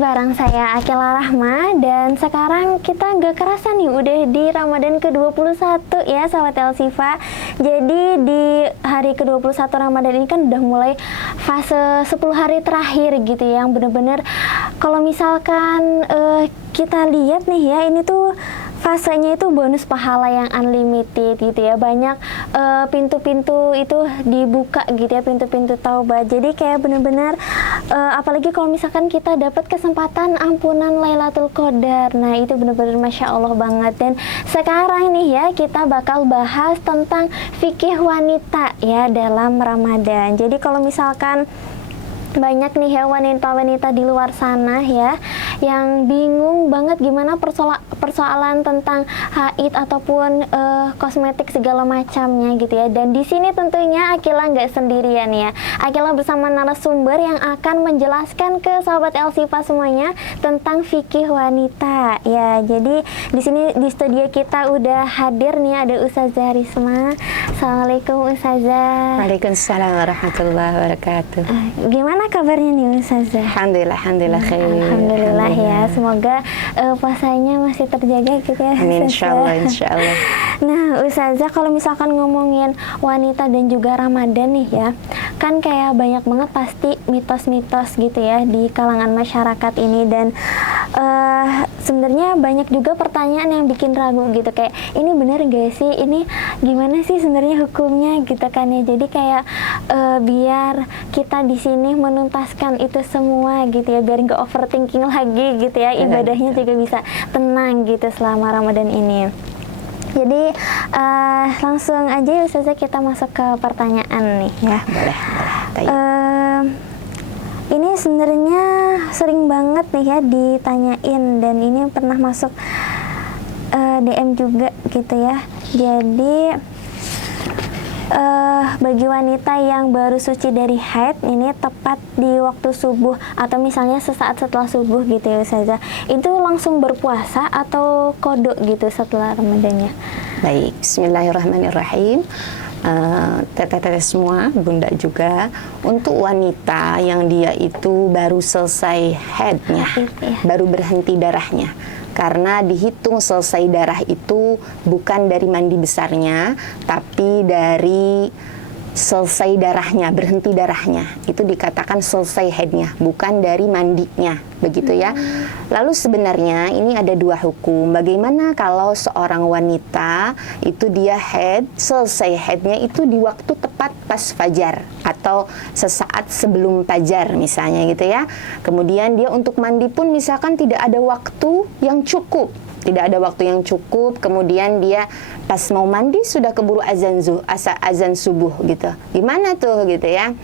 bareng saya Akila Rahma, dan sekarang kita nggak kerasa nih udah di Ramadan ke-21 ya sahabat Elsifa. Jadi di hari ke-21 Ramadan ini kan udah mulai fase 10 hari terakhir gitu ya, yang bener-bener kalau misalkan kita lihat nih ya, ini tuh fasenya itu bonus pahala yang unlimited gitu ya. Banyak pintu-pintu itu dibuka gitu ya, pintu-pintu taubat. Jadi kayak bener-bener apalagi kalau misalkan kita dapat kesempatan ampunan Lailatul Qadar. Nah itu bener-bener Masya Allah banget. Dan sekarang nih ya, kita bakal bahas tentang fikih wanita ya dalam Ramadan. Jadi kalau misalkan banyak nih ya wanita-wanita di luar sana ya yang bingung banget gimana persoalan tentang haid ataupun kosmetik segala macamnya gitu ya. Dan di sini tentunya Akila nggak sendirian ya. Akila bersama narasumber yang akan menjelaskan ke sahabat Elsifa semuanya tentang fikih wanita ya. Jadi di sini di studio kita udah hadir nih, ada Ustazah Risma. Assalamualaikum Ustazah. Waalaikumsalam warahmatullahi wabarakatuh. Gimana kabarnya nih Ustazah? Alhamdulillah khair. Alhamdulillah ya. Semoga puasanya masih terjaga gitu ya. Amin, insyaallah. Nah Ustazah, kalau misalkan ngomongin wanita dan juga Ramadan nih ya, kan kayak banyak banget pasti mitos-mitos gitu ya di kalangan masyarakat ini. Dan sebenarnya banyak juga pertanyaan yang bikin ragu gitu, kayak ini benar gak sih, ini gimana sih sebenarnya hukumnya gitu kan ya. Jadi kayak biar kita di sini menuntaskan itu semua gitu ya, biar nggak overthinking lagi gitu ya, ibadahnya juga bisa tenang gitu selama Ramadan ini. Jadi langsung aja ya Ustazah, kita masuk ke pertanyaan nih ya. Boleh. Ini sebenarnya sering banget nih ya ditanyain, dan ini pernah masuk DM juga gitu ya. Jadi bagi wanita yang baru suci dari haid, ini tepat di waktu subuh atau misalnya sesaat setelah subuh gitu ya Ustazah, itu langsung berpuasa atau kodok gitu setelah Ramadannya? Baik, bismillahirrahmanirrahim. Teteh-teteh semua, bunda juga, untuk wanita yang dia itu baru selesai haidnya, baru berhenti darahnya, karena dihitung selesai darah itu bukan dari mandi besarnya, tapi dari selesai darahnya, berhenti darahnya, itu dikatakan selesai haidnya, bukan dari mandinya, begitu ya. Lalu sebenarnya ini ada dua hukum. Bagaimana kalau seorang wanita itu dia haid, selesai haidnya itu di waktu tepat pas fajar atau sesaat sebelum fajar misalnya gitu ya. Kemudian dia untuk mandi pun misalkan tidak ada waktu yang cukup, kemudian dia pas mau mandi sudah keburu azan subuh gitu. Gimana tuh gitu ya?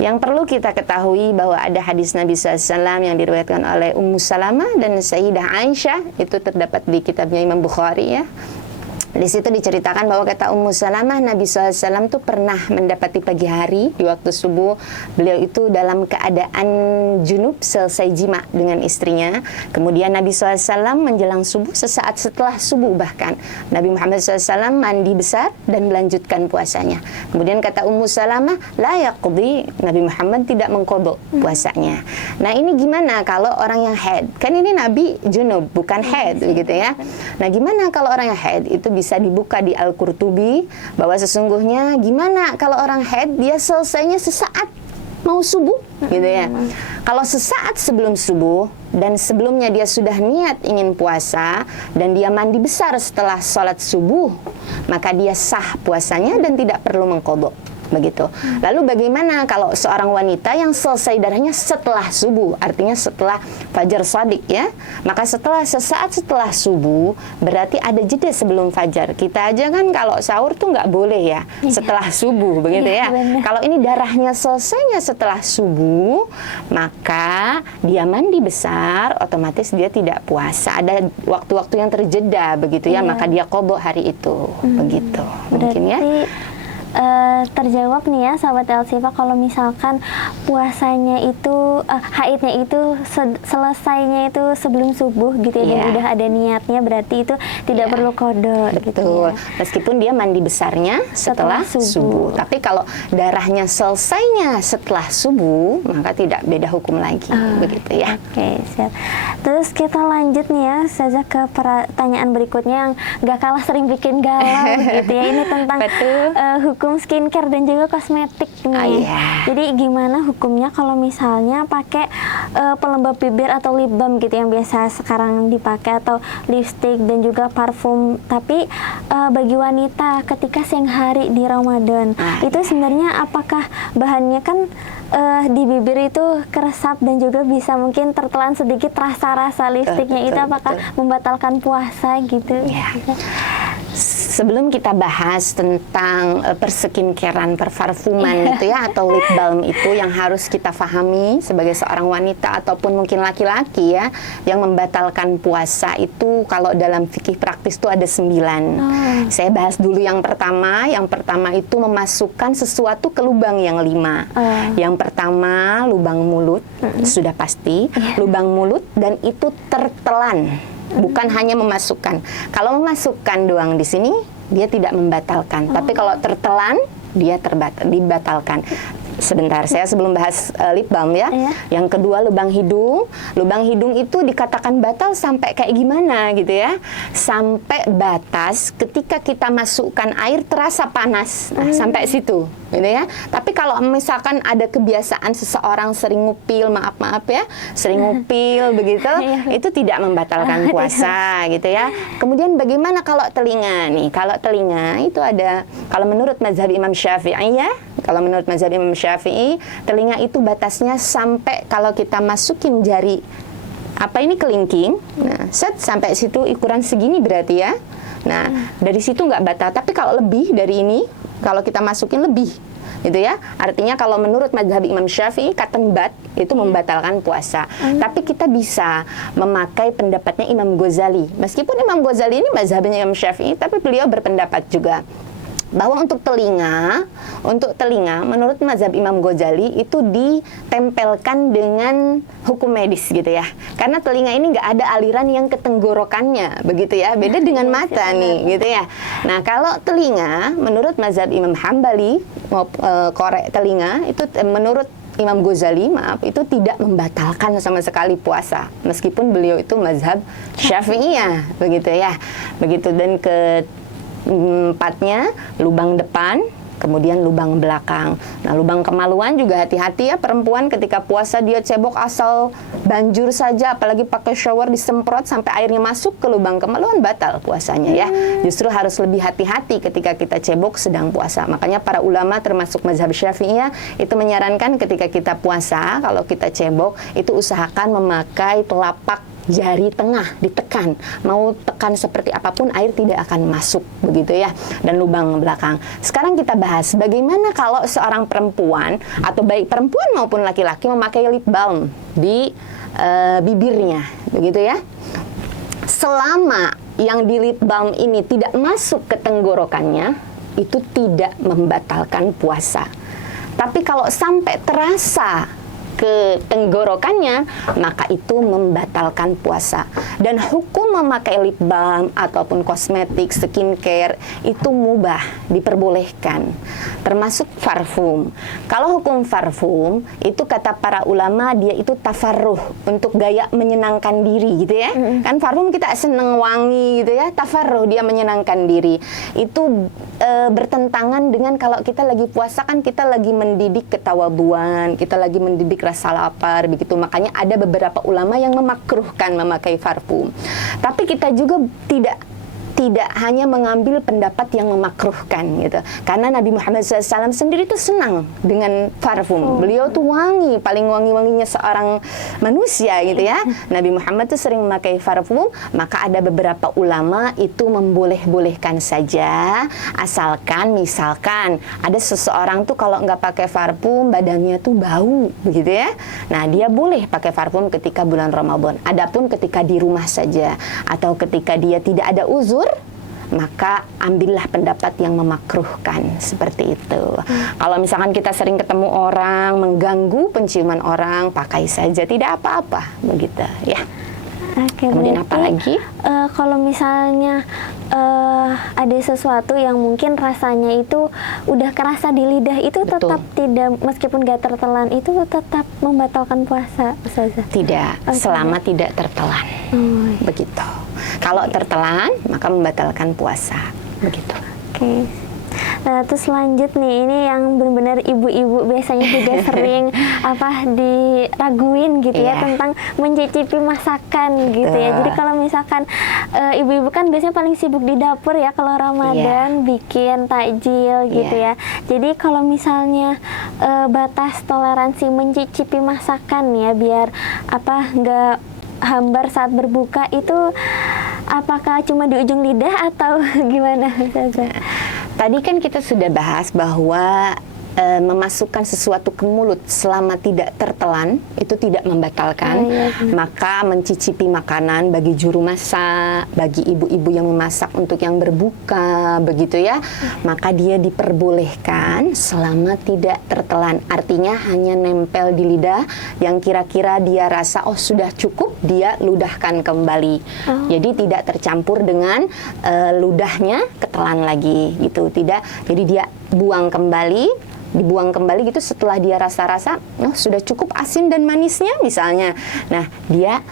Yang perlu kita ketahui bahwa ada hadis Nabi SAW yang diriwayatkan oleh Ummu Salamah dan Sayyidah Aisyah, itu terdapat di kitabnya Imam Bukhari ya. Di situ diceritakan bahwa kata Ummu Salamah, Nabi SAW tuh pernah mendapati pagi hari di waktu subuh, beliau itu dalam keadaan junub, selesai jima dengan istrinya. Kemudian Nabi SAW menjelang subuh, sesaat setelah subuh bahkan, Nabi Muhammad SAW mandi besar dan melanjutkan puasanya. Kemudian kata Ummu Salamah, la yaqdi, Nabi Muhammad tidak mengqadha puasanya. Nah ini gimana kalau orang yang haid? Kan ini Nabi junub, bukan haid begitu ya. Nah gimana kalau orang yang haid? Itu bisa dibuka di Al-Qurtubi bahwa sesungguhnya gimana kalau orang haid dia selesainya sesaat mau subuh gitu ya. Kalau sesaat sebelum subuh dan sebelumnya dia sudah niat ingin puasa dan dia mandi besar setelah sholat subuh, maka dia sah puasanya dan tidak perlu mengqadha. Begitu. Lalu bagaimana kalau seorang wanita yang selesai darahnya setelah subuh, artinya setelah fajar shadiq ya, maka sesaat setelah subuh berarti ada jeda sebelum fajar. Kita aja kan kalau sahur tuh nggak boleh ya setelah subuh begitu ya. Kalau ini darahnya selesainya setelah subuh, maka dia mandi besar, otomatis dia tidak puasa. Ada waktu-waktu yang terjeda begitu ya, maka dia qadha hari itu. Begitu. Mungkin ya. terjawab nih ya sahabat Elsifa, kalau misalkan puasanya itu haidnya itu selesainya itu sebelum subuh gitu ya, dan udah ada niatnya, berarti itu tidak perlu qada gitu betul ya. Meskipun dia mandi besarnya setelah subuh. Tapi kalau darahnya selesainya setelah subuh, maka tidak beda hukum lagi, begitu ya. Oke, siap. Terus kita lanjut nih ya saja ke pertanyaan berikutnya yang gak kalah sering bikin galau gitu ya. Ini tentang hukum skincare dan juga kosmetik nih. Jadi gimana hukumnya kalau misalnya pakai pelembab bibir atau lip balm gitu yang biasa sekarang dipakai, atau lipstick dan juga parfum, tapi bagi wanita ketika siang hari di Ramadan, itu sebenarnya apakah bahannya kan di bibir itu keresap dan juga bisa mungkin tertelan sedikit rasa-rasa lipstiknya, itu apakah membatalkan puasa gitu? Sebelum kita bahas tentang perskincarean, perparfuman gitu ya, atau lip balm, itu yang harus kita pahami sebagai seorang wanita ataupun mungkin laki-laki ya, yang membatalkan puasa itu kalau dalam fikih praktis itu ada 9. Saya bahas dulu yang pertama. Yang pertama itu memasukkan sesuatu ke lubang yang 5. Yang pertama lubang mulut, sudah pasti lubang mulut, dan itu tertelan. Bukan hanya memasukkan. Kalau memasukkan doang di sini, dia tidak membatalkan. Tapi kalau tertelan, dia dibatalkan. Sebentar, saya sebelum bahas lip balm ya. Yang kedua lubang hidung. Lubang hidung itu dikatakan batal sampai kayak gimana gitu ya. Sampai batas ketika kita masukkan air terasa panas. Nah, sampai situ gitu ya. Tapi kalau misalkan ada kebiasaan seseorang sering ngupil, maaf ya, sering ngupil begitu, itu tidak membatalkan puasa gitu ya. Kemudian bagaimana kalau telinga nih? Kalau telinga itu ada, kalau menurut mazhab Imam Syafi'i ya, kalau menurut mazhab Imam Syafi'i, telinga itu batasnya sampai kalau kita masukin jari apa ini kelingking, nah sampai situ ukuran segini berarti ya. Nah dari situ nggak batal. Tapi kalau lebih dari ini, kalau kita masukin lebih, gitu ya. Artinya kalau menurut mazhab Imam Syafi'i, cotton bud itu membatalkan puasa. Tapi kita bisa memakai pendapatnya Imam Ghazali. Meskipun Imam Ghazali ini mazhabnya Imam Syafi'i, tapi beliau berpendapat juga bahwa untuk telinga menurut mazhab Imam Ghazali itu ditempelkan dengan hukum medis gitu ya, karena telinga ini nggak ada aliran yang ke tenggorokannya begitu ya, beda dengan mata nih gitu ya. Nah kalau telinga menurut mazhab Imam Hambali, korek telinga itu menurut Imam Ghazali, itu tidak membatalkan sama sekali puasa, meskipun beliau itu mazhab Syafi'iyah begitu ya. Begitu. Dan keempatnya lubang depan, kemudian lubang belakang. Nah, lubang kemaluan juga hati-hati ya, perempuan ketika puasa dia cebok asal banjur saja, apalagi pakai shower disemprot sampai airnya masuk ke lubang kemaluan, batal puasanya ya. Justru harus lebih hati-hati ketika kita cebok sedang puasa. Makanya para ulama termasuk mazhab Syafi'iyah itu menyarankan ketika kita puasa, kalau kita cebok itu usahakan memakai telapak jari tengah ditekan, mau tekan seperti apapun air tidak akan masuk begitu ya. Dan lubang belakang. Sekarang kita bahas bagaimana kalau seorang perempuan atau baik perempuan maupun laki-laki memakai lip balm di bibirnya begitu ya. Selama yang di lip balm ini tidak masuk ke tenggorokannya, itu tidak membatalkan puasa. Tapi kalau sampai terasa ke tenggorokannya, maka itu membatalkan puasa. Dan hukum memakai lip balm ataupun kosmetik, skincare itu mubah, diperbolehkan, termasuk parfum. Kalau hukum parfum itu kata para ulama dia itu tafarruh, untuk gaya menyenangkan diri gitu ya. Kan parfum kita seneng wangi gitu ya, tafarruh dia menyenangkan diri. Itu bertentangan dengan kalau kita lagi puasa, kan kita lagi mendidik ketawaduan, kita lagi mendidik rasa lapar begitu. Makanya ada beberapa ulama yang memakruhkan memakai parfum. Tapi kita juga tidak hanya mengambil pendapat yang memakruhkan gitu. Karena Nabi Muhammad SAW sendiri tuh senang dengan parfum. Beliau tuh wangi, paling wangi-wanginya seorang manusia gitu ya. Nabi Muhammad tuh sering memakai parfum, maka ada beberapa ulama itu memboleh-bolehkan saja, asalkan misalkan ada seseorang tuh kalau nggak pakai parfum badannya tuh bau begitu ya. Nah, dia boleh pakai parfum ketika bulan Ramadan. Adapun ketika di rumah saja atau ketika dia tidak ada uzur, maka ambillah pendapat yang memakruhkan, seperti itu. Kalau misalkan kita sering ketemu orang, mengganggu penciuman orang, pakai saja, tidak apa-apa, begitu ya. Oke, Kemudian berarti, apa lagi? Kalau misalnya ada sesuatu yang mungkin rasanya itu udah kerasa di lidah, itu Betul. tetap tidak, meskipun gak tertelan, itu tetap membatalkan puasa, Ustazah? Tidak, Oke. selama tidak tertelan. Oh, Begitu. Kalau tertelan, maka membatalkan puasa. Begitu. oke. Nah, terus lanjut nih, ini yang benar-benar ibu-ibu biasanya juga sering diraguin gitu ya, Iya. tentang mencicipi masakan gitu ya. Betul. Jadi kalau misalkan ibu-ibu kan biasanya paling sibuk di dapur ya kalau Ramadan, bikin takjil gitu Iya. ya. Jadi kalau misalnya batas toleransi mencicipi masakan ya, biar nggak hambar saat berbuka, itu apakah cuma di ujung lidah atau gimana, Ustazah? Tadi kan kita sudah bahas bahwa memasukkan sesuatu ke mulut selama tidak tertelan itu tidak membatalkan. Maka mencicipi makanan bagi juru masak, bagi ibu-ibu yang memasak untuk yang berbuka, begitu ya, maka dia diperbolehkan selama tidak tertelan. Artinya hanya nempel di lidah, yang kira-kira dia rasa oh sudah cukup, dia ludahkan kembali. Jadi tidak tercampur dengan ludahnya ketelan lagi gitu, tidak. Jadi dia dibuang kembali gitu setelah dia rasa-rasa oh sudah cukup asin dan manisnya misalnya. Nah, dia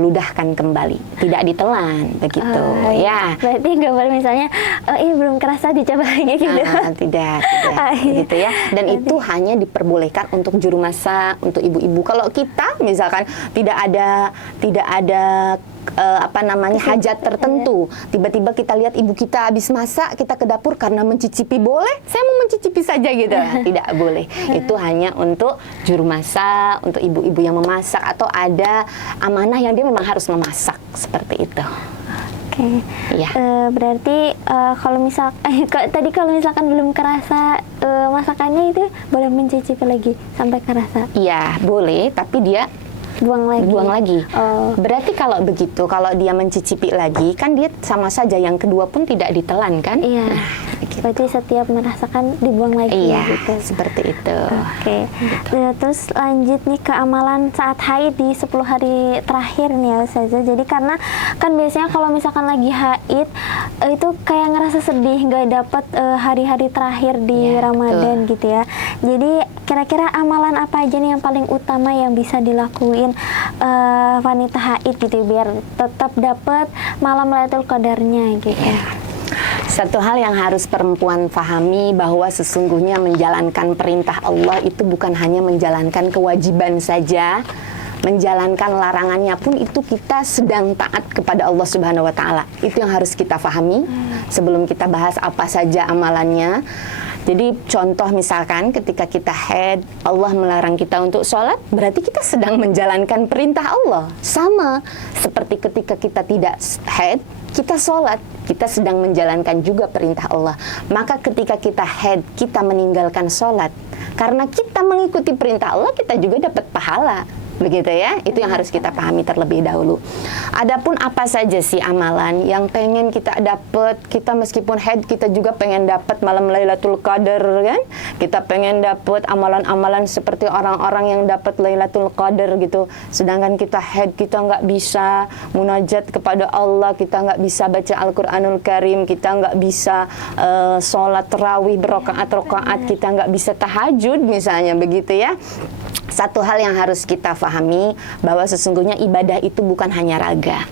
ludahkan kembali, tidak ditelan, begitu ya. Berarti nggak boleh misalnya belum kerasa dicoba lagi gitu. Tidak, gitu ya. Dan itu hanya diperbolehkan untuk juru masak, untuk ibu-ibu. Kalau kita misalkan tidak ada hajat tertentu, tiba-tiba kita lihat ibu kita habis masak, kita ke dapur karena mencicipi, boleh, saya mau mencicipi saja gitu. Tidak boleh. Itu hanya untuk juru masak, untuk ibu-ibu yang memasak, atau ada amanah yang dia memang harus memasak, seperti itu. Oke. Iya. Berarti kalau misalkan belum kerasa masakannya, itu boleh mencicipi lagi sampai kerasa. Iya, boleh, tapi dia Buang lagi. Oh. Berarti kalau begitu, kalau dia mencicipi lagi, kan dia sama saja, yang kedua pun tidak ditelan kan? Iya. Berarti setiap merasakan dibuang lagi. Iya, gitu. seperti itu. Oke. Terus lanjut nih ke amalan saat haid di 10 hari terakhir nih ya Ustazah. Jadi karena kan biasanya kalau misalkan lagi haid itu kayak ngerasa sedih, nggak dapet hari-hari terakhir di Ramadan gitu ya. Jadi kira-kira amalan apa aja nih yang paling utama yang bisa dilakuin wanita haid gitu, biar tetap dapet malam Lailatul Qadarnya gitu? Satu hal yang harus perempuan pahami, bahwa sesungguhnya menjalankan perintah Allah itu bukan hanya menjalankan kewajiban saja, menjalankan larangannya pun itu kita sedang taat kepada Allah Subhanahu wa taala. Itu yang harus kita pahami sebelum kita bahas apa saja amalannya. Jadi contoh misalkan ketika kita haid, Allah melarang kita untuk sholat, berarti kita sedang menjalankan perintah Allah. Sama seperti ketika kita tidak haid, kita sholat, kita sedang menjalankan juga perintah Allah. Maka ketika kita haid, kita meninggalkan sholat, karena kita mengikuti perintah Allah, kita juga dapat pahala. Begitu ya, itu yang harus kita pahami terlebih dahulu. Adapun apa saja sih amalan yang pengen kita dapat, kita meskipun haid kita juga pengen dapat malam Lailatul Qadar kan? Kita pengen dapat amalan-amalan seperti orang-orang yang dapat Lailatul Qadar gitu. Sedangkan kita haid, kita nggak bisa munajat kepada Allah, kita nggak bisa baca Al-Qur'anul Karim, kita nggak bisa sholat tarawih berrokaat-rokaat, kita nggak bisa tahajud misalnya, begitu ya. Satu hal yang harus kita pahami, bahwa sesungguhnya ibadah itu bukan hanya raga.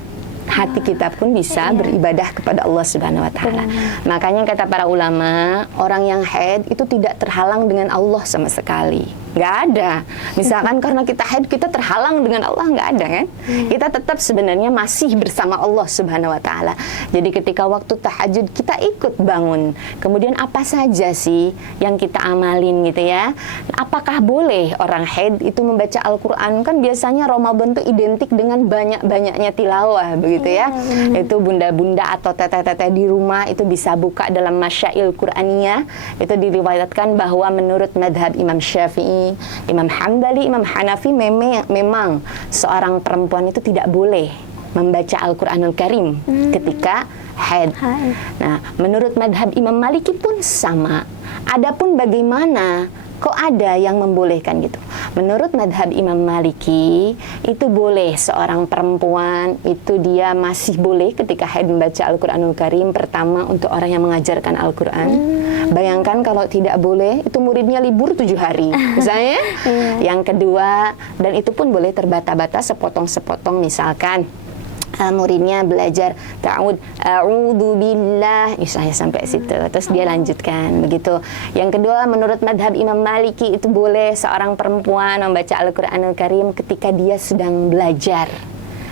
Hati kita pun bisa beribadah kepada Allah Subhanahu wa taala. Makanya kata para ulama, orang yang haid itu tidak terhalang dengan Allah sama sekali. Nggak ada. Misalkan karena kita haid kita terhalang dengan Allah, nggak ada kan? Kita tetap sebenarnya masih bersama Allah Subhanahu wa taala. Jadi ketika waktu tahajud kita ikut bangun. Kemudian apa saja sih yang kita amalin gitu ya? Apakah boleh orang haid itu membaca Al-Qur'an? Kan biasanya Ramadan itu identik dengan banyak-banyaknya tilawah begitu ya. Itu bunda-bunda atau teteh-teteh di rumah itu bisa buka dalam Masyail Qur'aniyah. Itu diriwayatkan bahwa menurut madhab Imam Syafi'i, Imam Hambali, Imam Hanafi, memang seorang perempuan itu tidak boleh membaca Al-Quranul Karim ketika haid. Nah, menurut madhab Imam Maliki pun sama. Adapun bagaimana, kok ada yang membolehkan gitu? Menurut madhab Imam Maliki, itu boleh seorang perempuan, itu dia masih boleh ketika haid membaca Al-Quranul Karim. Pertama, untuk orang yang mengajarkan Al-Quran. Bayangkan kalau tidak boleh, itu muridnya libur 7 hari misalnya. Yang kedua, dan itu pun boleh terbata-bata, sepotong-sepotong, misalkan muridnya belajar a'udzu billah misalnya sampai situ, terus dia lanjutkan begitu. Yang kedua, menurut madhab Imam Maliki itu boleh seorang perempuan membaca Al-Quranul Karim ketika dia sedang belajar.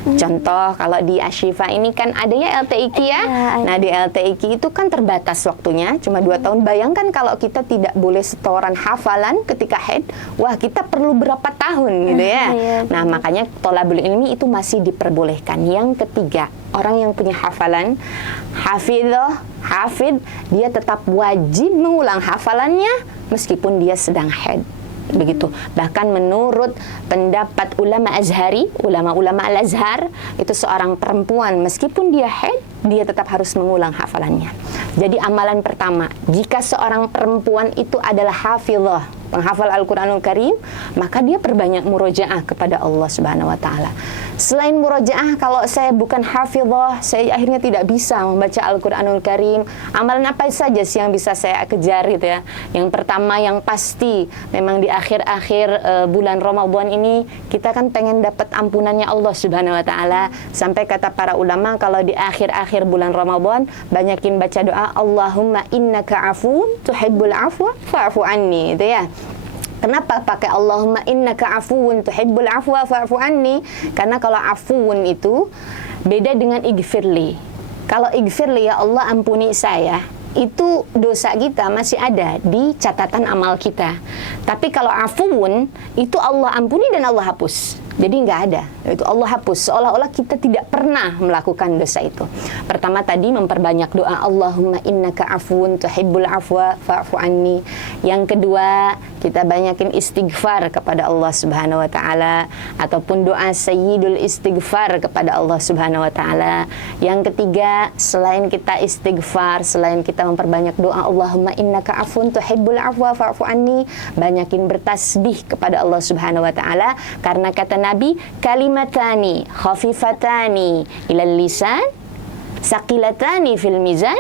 Contoh, kalau di Ashifa ini kan ada ya LTIQ ya. Nah, di LTIQ itu kan terbatas waktunya, cuma 2 tahun. Bayangkan kalau kita tidak boleh setoran hafalan ketika haid, wah kita perlu berapa tahun gitu ya. Nah, makanya thalabul ilmi itu masih diperbolehkan. Yang ketiga, orang yang punya hafalan, hafid, dia tetap wajib mengulang hafalannya meskipun dia sedang haid. Begitu. Bahkan menurut pendapat ulama Azhari, ulama-ulama Al-Azhar, itu seorang perempuan meskipun dia haid, dia tetap harus mengulang hafalannya. Jadi amalan pertama, jika seorang perempuan itu adalah hafizah, penghafal Al-Quranul Karim, maka dia perbanyak murojaah kepada Allah Subhanahu wa Ta'ala. Selain murojaah, kalau saya bukan hafizah, saya akhirnya tidak bisa membaca Al-Quranul Karim, amalan apa saja sih yang bisa saya kejar gitu ya? Yang pertama, yang pasti memang di akhir-akhir bulan Ramadan ini kita kan pengen dapat ampunannya Allah Subhanahu wa Ta'ala. Sampai kata para ulama, kalau di akhir-akhir bulan Ramadan banyakin baca doa Allahumma innaka afun tuhibbul afwa fa'fu anni, itu ya. Kenapa pakai Allahumma innaka afuwun tuhibbul afwa fa'fu anni? Karena kalau afuwun itu beda dengan igfirli. Kalau igfirli, ya Allah ampuni saya, itu dosa kita masih ada di catatan amal kita. Tapi kalau afuwun, itu Allah ampuni dan Allah hapus. Jadi nggak ada, itu Allah hapus, seolah-olah kita tidak pernah melakukan dosa itu. Pertama tadi memperbanyak doa Allahumma innaka afuwun tuhibbul afwa fa'fu anni. Yang kedua, kita banyakin istighfar kepada Allah Subhanahu wa Ta'ala, ataupun doa sayyidul istighfar kepada Allah Subhanahu wa Ta'ala. Yang ketiga, selain kita istighfar, selain kita memperbanyak doa Allahumma innaka afuwun tuhibbul afwa fa'fu anni, banyakin bertasbih kepada Allah Subhanahu wa Ta'ala, karena kata Nabi, kalimatani khafifatani ilal lisan saqilatani fil mizan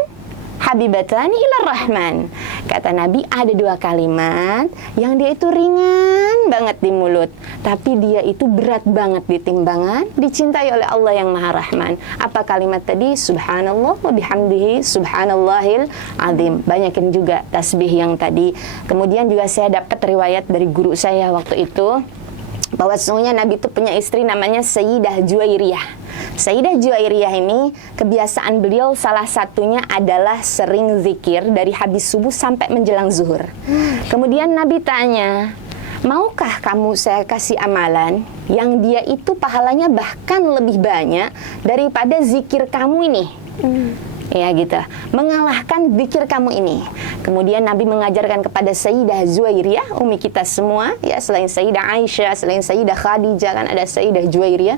habibatani ilar rahman. Kata Nabi, ada 2 kalimat yang dia itu ringan banget di mulut, tapi dia itu berat banget di timbangan, dicintai oleh Allah yang Maha Rahman. Apa kalimat tadi? Subhanallah wa bihamdihi subhanallahil azim. Banyakin juga tasbih yang tadi. Kemudian juga saya dapat riwayat dari guru saya waktu itu, bahwa sesungguhnya Nabi itu punya istri namanya Sayyidah Juwairiyah. Sayyidah Juwairiyah ini kebiasaan beliau salah satunya adalah sering zikir dari habis subuh sampai menjelang zuhur. Kemudian Nabi tanya, maukah kamu saya kasih amalan yang dia itu pahalanya bahkan lebih banyak daripada zikir kamu ini? Ya gitu, mengalahkan zikir kamu ini. Kemudian Nabi mengajarkan kepada Sayyidah Juwairiyah, umi kita semua ya, selain Sayyidah Aisyah, selain Sayyidah Khadijah, kan ada Sayyidah Juwairiyah.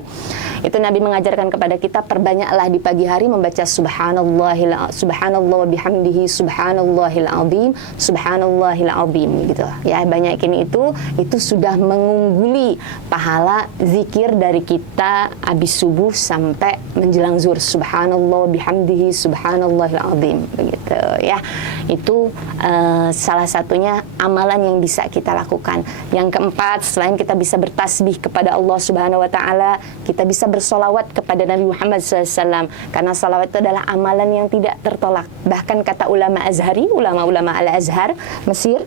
Itu Nabi mengajarkan kepada kita, perbanyaklah di pagi hari membaca subhanallah wa bihamdihi subhanallahil azim subhanallahil azim gitu. Ya, banyakin itu sudah mengungguli pahala zikir dari kita habis subuh sampai menjelang zuhur. Subhanallah wa bihamdihi subhanallahil azim begitu ya. Itu salah satunya amalan yang bisa kita lakukan. Yang keempat, selain kita bisa bertasbih kepada Allah Subhanahu wa Ta'ala, kita bisa bersolawat kepada Nabi Muhammad SAW, karena salawat itu adalah amalan yang tidak tertolak. Bahkan kata ulama Azhari, ulama-ulama Al-Azhar Mesir,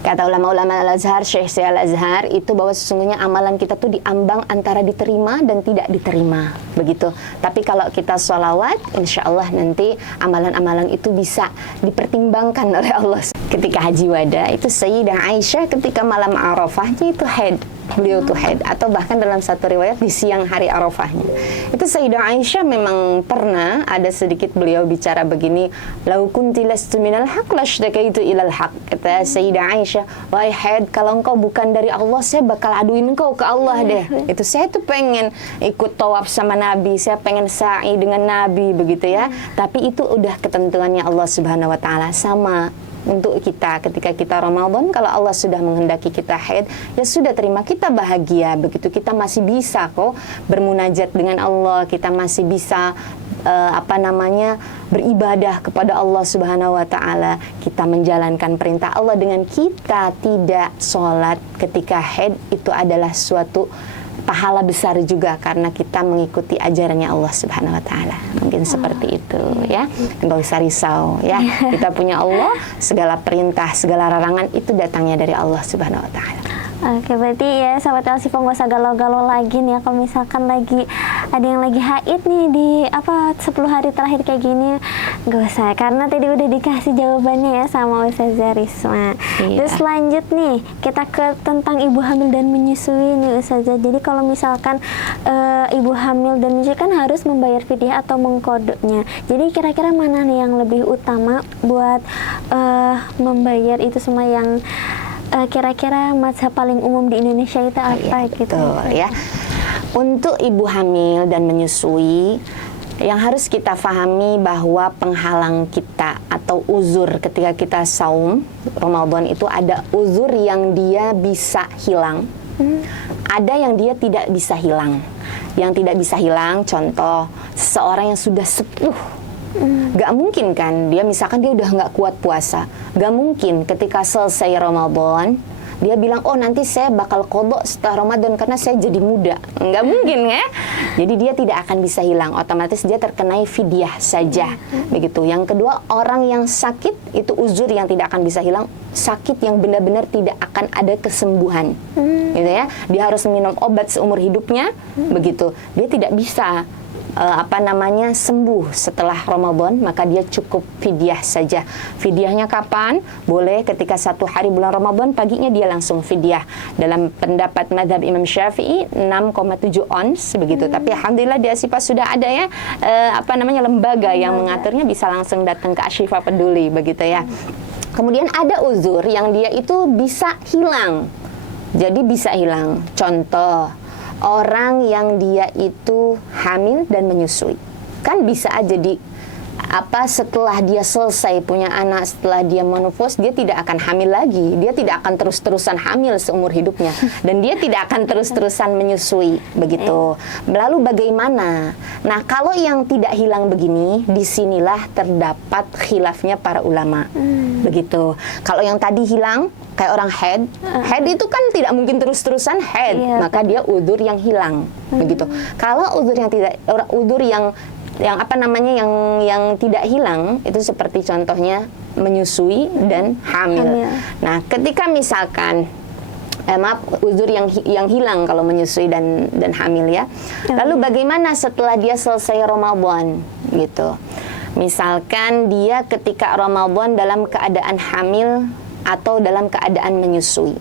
kata ulama-ulama Al-Azhar, Syekh Al-Azhar itu, bahwa sesungguhnya amalan kita tuh diambang antara diterima dan tidak diterima begitu. Tapi kalau kita sholawat, insya Allah nanti amalan-amalan itu bisa dipertimbangkan oleh Allah. Ketika haji wada itu Sayyidah Aisyah ketika malam Arafahnya itu haid. beliau tuh haid, atau bahkan dalam satu riwayat di siang hari Arafahnya. Itu Sayyidah Aisyah memang pernah ada sedikit beliau bicara begini, lau kunti lastu minal haq lashdakaitu ilal haq. Kata Sayyidah Aisyah, wahai haid, kalau engkau bukan dari Allah, saya bakal aduin engkau ke Allah deh. Itu saya tuh pengen ikut tawaf sama Nabi, saya pengen sa'i dengan Nabi begitu ya. Tapi itu udah ketentuannya Allah Subhanahu wa taala. Sama untuk kita ketika kita Ramadan, kalau Allah sudah menghendaki kita haid, ya sudah, terima, kita bahagia begitu. Kita masih bisa kok bermunajat dengan Allah, kita masih bisa beribadah kepada Allah Subhanahu wa taala. Kita menjalankan perintah Allah dengan kita tidak sholat ketika haid, itu adalah suatu pahala besar juga karena kita mengikuti ajarannya Allah Subhanahu wa taala. Mungkin seperti itu ya. Enggak usah risau ya. Kita punya Allah, segala perintah, segala larangan itu datangnya dari Allah Subhanahu wa taala. Oke, berarti ya sahabat Elsifa nggak usah galau-galau lagi nih ya, kalau misalkan lagi ada yang lagi haid nih di 10 hari terakhir kayak gini, nggak usah, karena tadi udah dikasih jawabannya ya sama Ustazah Risma. Iya. Terus lanjut nih, kita ke tentang ibu hamil dan menyusui nih Ustazah. Jadi kalau misalkan ibu hamil dan menyusui kan harus membayar fidyah atau mengkodoknya. Jadi kira-kira mana nih yang lebih utama buat membayar itu semua, yang kira-kira mazhab paling umum di Indonesia itu apa gitu? Betul, ya. Untuk ibu hamil dan menyusui, yang harus kita pahami bahwa penghalang kita atau uzur ketika kita saum Ramadan itu ada uzur yang dia bisa hilang, ada yang dia tidak bisa hilang. Yang tidak bisa hilang, contoh seseorang yang sudah sepuh, gak mungkin kan dia misalkan dia udah gak kuat puasa, gak mungkin ketika selesai Ramadan dia bilang, oh nanti saya bakal qadha setelah Ramadan karena saya jadi muda. Nggak mungkin ya. Jadi dia tidak akan bisa hilang, otomatis dia terkenai fidyah saja. Begitu. Yang kedua, orang yang sakit itu uzur yang tidak akan bisa hilang, sakit yang benar-benar tidak akan ada kesembuhan. Gitu ya. Dia harus minum obat seumur hidupnya, begitu. Dia tidak bisa sembuh setelah Ramadan, maka dia cukup fidyah saja. Fidyahnya kapan? Boleh ketika 1 hari bulan Ramadan paginya dia langsung fidyah. Dalam pendapat mazhab Imam Syafi'i 6,7 ons begitu. Tapi alhamdulillah di Asyifa sudah ada ya lembaga yang mengaturnya, bisa langsung datang ke Asyifa Peduli begitu ya. Kemudian ada uzur yang dia itu bisa hilang. Jadi bisa hilang. Contoh, orang yang dia itu hamil dan menyusui, kan bisa aja setelah dia selesai punya anak, setelah dia menufus, dia tidak akan hamil lagi, dia tidak akan terus-terusan hamil seumur hidupnya, dan dia tidak akan terus-terusan menyusui begitu. Lalu bagaimana? Nah, kalau yang tidak hilang begini, disinilah terdapat khilafnya para ulama begitu. Kalau yang tadi hilang kayak orang haid itu kan tidak mungkin terus-terusan haid, maka dia udzur yang hilang begitu. Kalau udzur yang tidak, udzur yang tidak hilang itu seperti contohnya menyusui dan hamil. Nah, ketika misalkan udzur yang hilang kalau menyusui dan hamil ya. Lalu bagaimana setelah dia selesai Ramadan gitu? Misalkan dia ketika Ramadan dalam keadaan hamil atau dalam keadaan menyusui.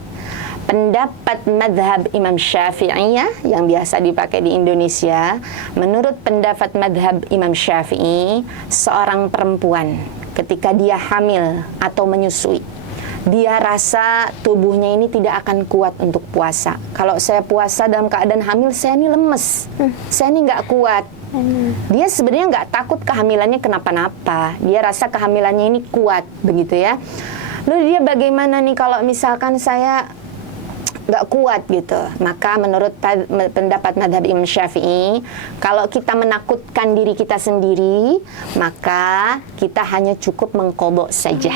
Pendapat madhab Imam Syafi'iyah yang biasa dipakai di Indonesia, menurut pendapat madhab Imam Syafi'i, seorang perempuan ketika dia hamil atau menyusui, dia rasa tubuhnya ini tidak akan kuat untuk puasa. Kalau saya puasa dalam keadaan hamil, saya ini lemes, saya ini nggak kuat. Dia sebenarnya nggak takut kehamilannya kenapa-napa, dia rasa kehamilannya ini kuat begitu ya. Lalu dia bagaimana nih kalau misalkan saya nggak kuat gitu? Maka menurut pendapat madhab Imam Syafi'i, kalau kita menakutkan diri kita sendiri, maka kita hanya cukup mengqadha saja.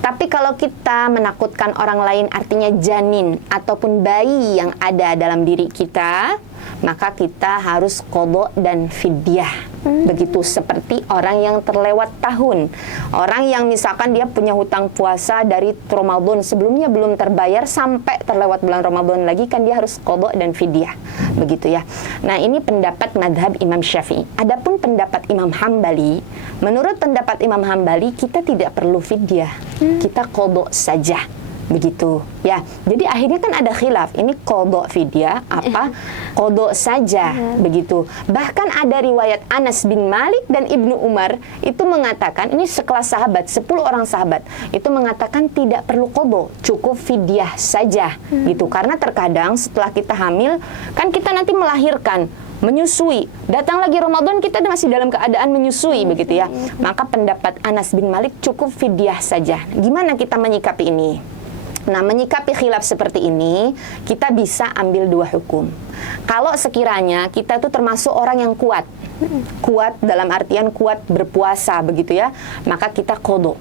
Tapi kalau kita menakutkan orang lain, artinya janin ataupun bayi yang ada dalam diri kita, maka kita harus qadha dan fidyah. Begitu seperti orang yang terlewat tahun. Orang yang misalkan dia punya hutang puasa dari Ramadan sebelumnya belum terbayar, sampai terlewat bulan Ramadan lagi, kan dia harus qadha dan fidyah. Begitu ya. Nah, ini pendapat madhab Imam Syafi'i. Adapun pendapat Imam Hambali, menurut pendapat Imam Hambali kita tidak perlu fidyah. Kita qadha saja. begitu ya. Jadi akhirnya kan ada khilaf, ini qadha fidyah apa qadha saja, begitu. Bahkan ada riwayat Anas bin Malik dan Ibnu Umar itu mengatakan, ini sekelas sahabat, 10 orang sahabat itu mengatakan tidak perlu qadha, cukup fidyah saja gitu. Karena terkadang setelah kita hamil kan kita nanti melahirkan, menyusui, datang lagi Ramadan kita masih dalam keadaan menyusui, begitu ya. Maka pendapat Anas bin Malik cukup fidyah saja. Gimana kita menyikapi ini? Nah, menyikapi khilaf seperti ini, kita bisa ambil dua hukum. Kalau sekiranya kita itu termasuk orang yang kuat, kuat dalam artian kuat berpuasa, begitu ya, maka kita qadha.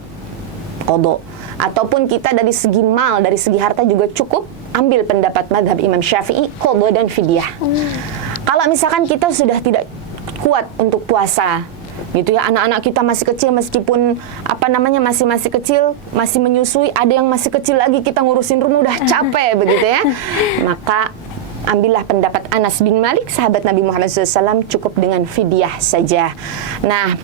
Ataupun kita dari segi mal, dari segi harta juga cukup, ambil pendapat mazhab Imam Syafi'i, qadha dan fidyah. Kalau misalkan kita sudah tidak kuat untuk puasa, gitu ya, anak-anak kita masih kecil, meskipun masih kecil, masih menyusui, ada yang masih kecil lagi, kita ngurusin rumah udah capek, begitu ya, maka ambillah pendapat Anas bin Malik, sahabat Nabi Muhammad SAW, cukup dengan fidyah saja. Nah,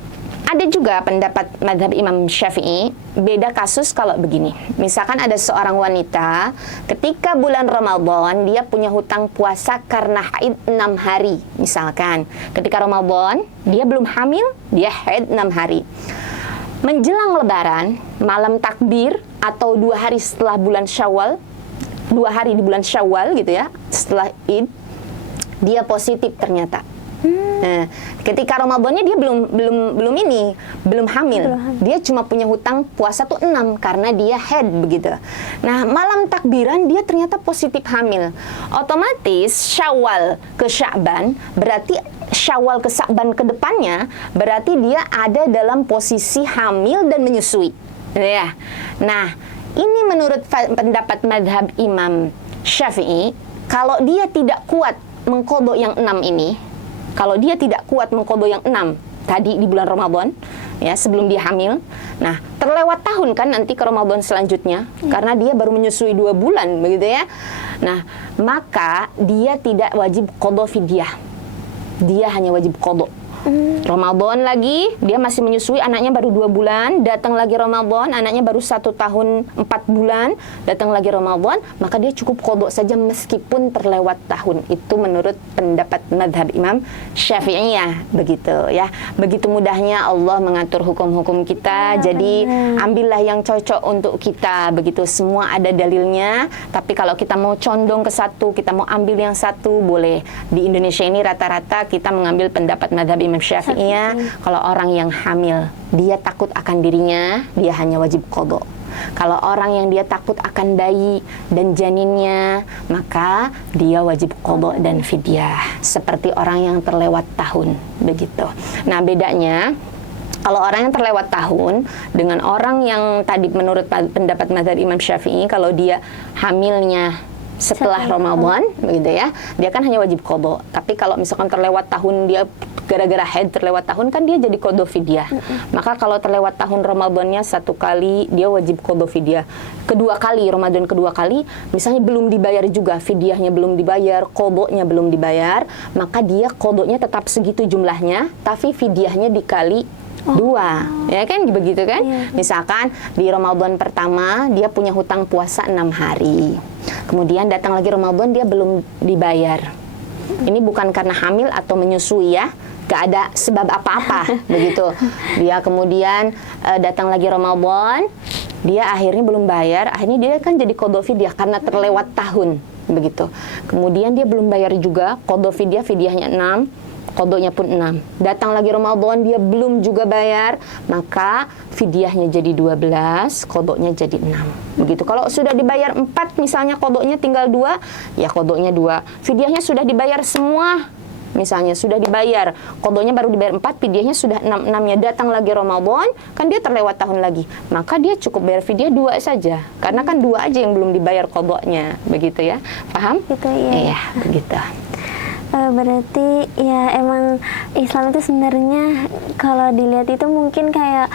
ada juga pendapat mazhab Imam Syafi'i, beda kasus kalau begini. Misalkan ada seorang wanita, ketika bulan Ramadan, dia punya hutang puasa karena haid 6 hari. Misalkan, ketika Ramadan, dia belum hamil, dia haid 6 hari. Menjelang Lebaran, malam takbir, atau 2 hari setelah bulan Syawal, 2 hari di bulan Syawal gitu ya, setelah Id, dia positif ternyata. Nah, ketika Ramadannya dia belum hamil. Dia cuma punya hutang puasa tuh 6 karena dia haid, begitu. Nah, malam takbiran dia ternyata positif hamil. Otomatis Syawal ke Sya'ban, berarti Syawal ke Sya'ban ke depannya, berarti dia ada dalam posisi hamil dan menyusui. Ya. Nah, ini menurut pendapat mazhab Imam Syafi'i, kalau dia tidak kuat mengqadha yang 6 ini, kalau dia tidak kuat mengqadha yang 6 tadi di bulan Ramadan, ya, sebelum dia hamil, nah, terlewat tahun kan nanti ke Ramadan selanjutnya, karena dia baru menyusui 2 bulan, begitu ya. Nah, maka dia tidak wajib qadha fidyah. Dia hanya wajib qadha. Ramadan lagi, dia masih menyusui, anaknya baru 2 bulan, datang lagi Ramadan, anaknya baru 1 tahun 4 bulan, datang lagi Ramadan, maka dia cukup qadha saja meskipun terlewat tahun. Itu menurut pendapat mazhab Imam Syafi'i, ya, begitu ya. Begitu mudahnya Allah mengatur hukum-hukum kita, jadi ambillah yang cocok untuk kita, begitu. Semua ada dalilnya, tapi kalau kita mau condong ke satu, kita mau ambil yang satu, boleh. Di Indonesia ini rata-rata kita mengambil pendapat mazhab Imam Syafi'i, ya. Kalau orang yang hamil, dia takut akan dirinya, dia hanya wajib qadha. Kalau orang yang dia takut akan bayi dan janinnya, maka dia wajib qadha dan fidyah. Seperti orang yang terlewat tahun, begitu. Nah, bedanya kalau orang yang terlewat tahun dengan orang yang tadi menurut pendapat mazhab Imam Syafi'i, kalau dia hamilnya setelah Ramadan, begitu ya, dia kan hanya wajib qadha. Tapi kalau misalkan terlewat tahun, dia gara-gara haid terlewat tahun, kan dia jadi qadha fidyah. Maka kalau terlewat tahun Ramadannya 1 kali, dia wajib qadha fidyah. Kedua kali, Ramadan kedua kali, misalnya belum dibayar juga, fidyahnya belum dibayar, qadhanya belum dibayar, maka dia qadhanya tetap segitu jumlahnya, tapi fidyahnya dikali 2, ya kan, begitu kan? Misalkan di Ramadan pertama dia punya hutang puasa 6 hari, kemudian datang lagi Ramadan dia belum dibayar. Ini bukan karena hamil atau menyusui, ya, gak ada sebab apa-apa, begitu. Dia kemudian datang lagi Ramadan, dia akhirnya belum bayar, akhirnya dia kan jadi qadha fidyah karena terlewat tahun, begitu. Kemudian dia belum bayar juga, qadha fidyah, fidyahnya 6, qadhanya pun 6. Datang lagi Ramadan, dia belum juga bayar, maka fidyahnya jadi 12, qadhanya jadi 6. Begitu. Kalau sudah dibayar 4, misalnya qadhanya tinggal 2, ya qadhanya 2. Fidyahnya sudah dibayar semua, misalnya sudah dibayar, qadhanya baru dibayar 4, fidyahnya sudah 6-6-nya. Datang lagi Ramadan, kan dia terlewat tahun lagi, maka dia cukup bayar fidyah 2 saja, karena kan 2 aja yang belum dibayar qadhanya, begitu ya. Paham? Gitu, ya. Iya, begitu. Berarti ya emang Islam itu sebenarnya kalau dilihat itu mungkin kayak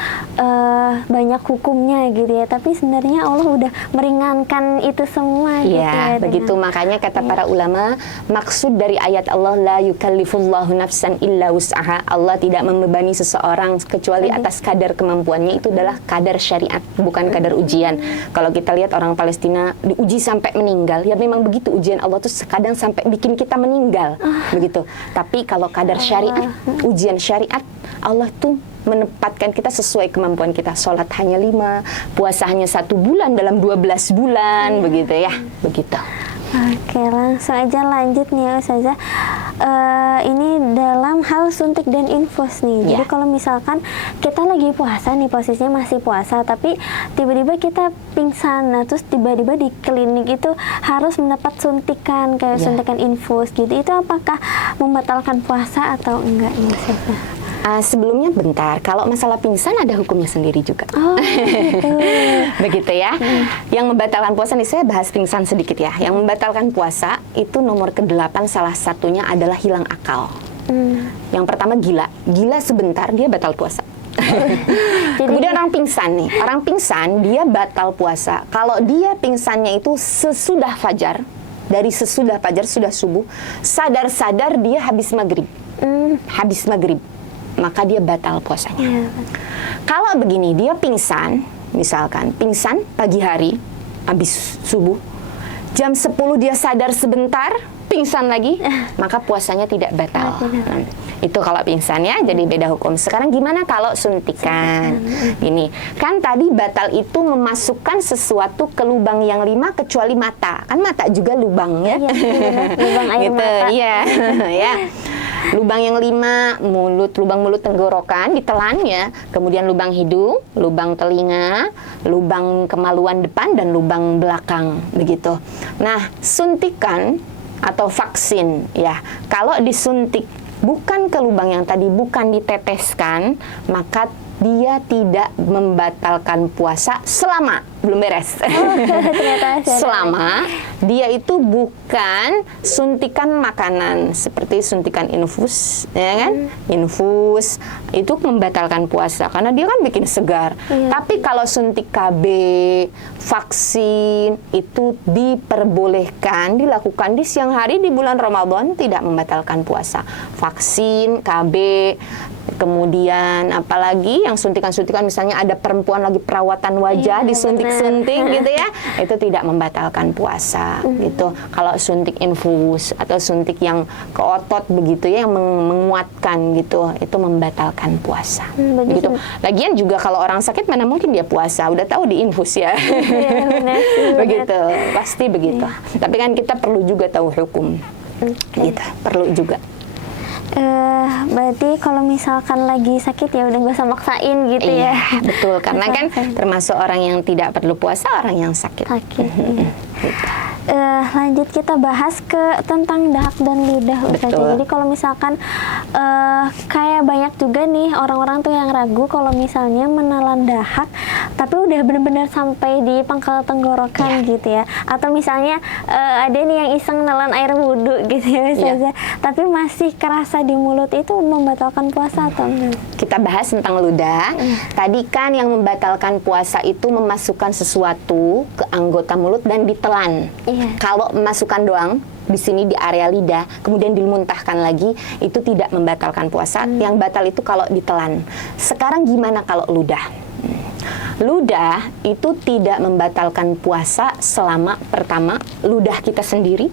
banyak hukumnya gitu ya, tapi sebenarnya Allah udah meringankan itu semua gitu Ya, ya. begitu. Makanya kata para ulama, maksud dari ayat Allah la yukallifullahu nafsan illa wus'aha, Allah tidak membebani seseorang kecuali atas kadar kemampuannya. Itu adalah kadar syariat, bukan kadar ujian. Kalau kita lihat orang Palestina diuji sampai meninggal, ya memang begitu ujian Allah tuh kadang sampai bikin kita meninggal. Begitu. Tapi kalau kadar syariat, ujian syariat, Allah tuh menempatkan kita sesuai kemampuan kita. Sholat hanya 5, puasa hanya 1 bulan dalam 12 bulan, begitu ya. Begitu. Oke, langsung aja lanjut nih ya Ustazah. Ini dalam hal suntik dan infus nih. Jadi kalau misalkan kita lagi puasa nih, posisinya masih puasa, tapi tiba-tiba kita pingsan, nah terus tiba-tiba di klinik itu harus mendapat suntikan, kayak suntikan infus gitu. Itu apakah membatalkan puasa atau enggak nih Ustazah? Sebelumnya bentar, kalau masalah pingsan ada hukumnya sendiri juga. Oh, gitu. Begitu ya. Yang membatalkan puasa nih, saya bahas pingsan sedikit ya. Yang membatalkan puasa itu nomor ke-8, salah satunya adalah hilang akal. Yang pertama gila. Gila sebentar dia batal puasa. Kemudian orang pingsan nih. Orang pingsan dia batal puasa kalau dia pingsannya itu sesudah fajar. Dari sesudah fajar, sudah subuh, sadar-sadar dia habis maghrib. Habis maghrib, maka dia batal puasanya. Kalau begini, dia pingsan, misalkan pingsan pagi hari, habis subuh, jam 10 dia sadar sebentar, pingsan lagi, maka puasanya tidak batal. Itu kalau pingsan ya, jadi beda hukum. Sekarang gimana kalau suntikan? Ini kan tadi batal itu memasukkan sesuatu ke lubang yang 5 kecuali mata. Kan mata juga lubang ya. Lubang air gitu, mata. iya. Ya. Lubang yang 5, mulut, lubang mulut tenggorokan, ditelannya, kemudian lubang hidung, lubang telinga, lubang kemaluan depan, dan lubang belakang, begitu. Nah, suntikan atau vaksin, ya, kalau disuntik bukan ke lubang yang tadi, bukan diteteskan, maka dia tidak membatalkan puasa selama belum beres. Selama dia itu bukan suntikan makanan seperti suntikan infus, ya kan? Infus itu membatalkan puasa karena dia kan bikin segar. Tapi kalau suntik KB, vaksin itu diperbolehkan dilakukan di siang hari di bulan Ramadan, tidak membatalkan puasa. Vaksin, KB, kemudian apalagi yang suntikan-suntikan, misalnya ada perempuan lagi perawatan wajah disuntik-suntik gitu ya, itu tidak membatalkan puasa gitu. Kalau suntik infus atau suntik yang ke otot begitu ya, yang menguatkan gitu, itu membatalkan puasa gitu. Lagian juga kalau orang sakit mana mungkin dia puasa, udah tahu di infus ya. Begitu, pasti begitu. Tapi kan kita perlu juga tahu hukum gitu, perlu juga. Berarti kalau misalkan lagi sakit ya udah gak usah maksain gitu ya. Betul, karena kan termasuk orang yang tidak perlu puasa orang yang sakit. Lanjut kita bahas ke tentang dahak dan lidah Ustazah. Jadi kalau misalkan kayak banyak juga nih orang-orang tuh yang ragu kalau misalnya menelan dahak tapi udah benar-benar sampai di pangkal tenggorokan gitu ya, atau misalnya ada nih yang iseng nelan air wudhu gitu ya Ustazah, tapi masih kerasa di mulut, itu membatalkan puasa atau enggak? Kita bahas tentang ludah. Tadi kan yang membatalkan puasa itu memasukkan sesuatu ke anggota mulut dan ditelan. Kalau memasukkan doang di sini di area lidah, kemudian dimuntahkan lagi, itu tidak membatalkan puasa. Yang batal itu kalau ditelan. Sekarang gimana kalau ludah? Ludah itu tidak membatalkan puasa selama pertama ludah kita sendiri.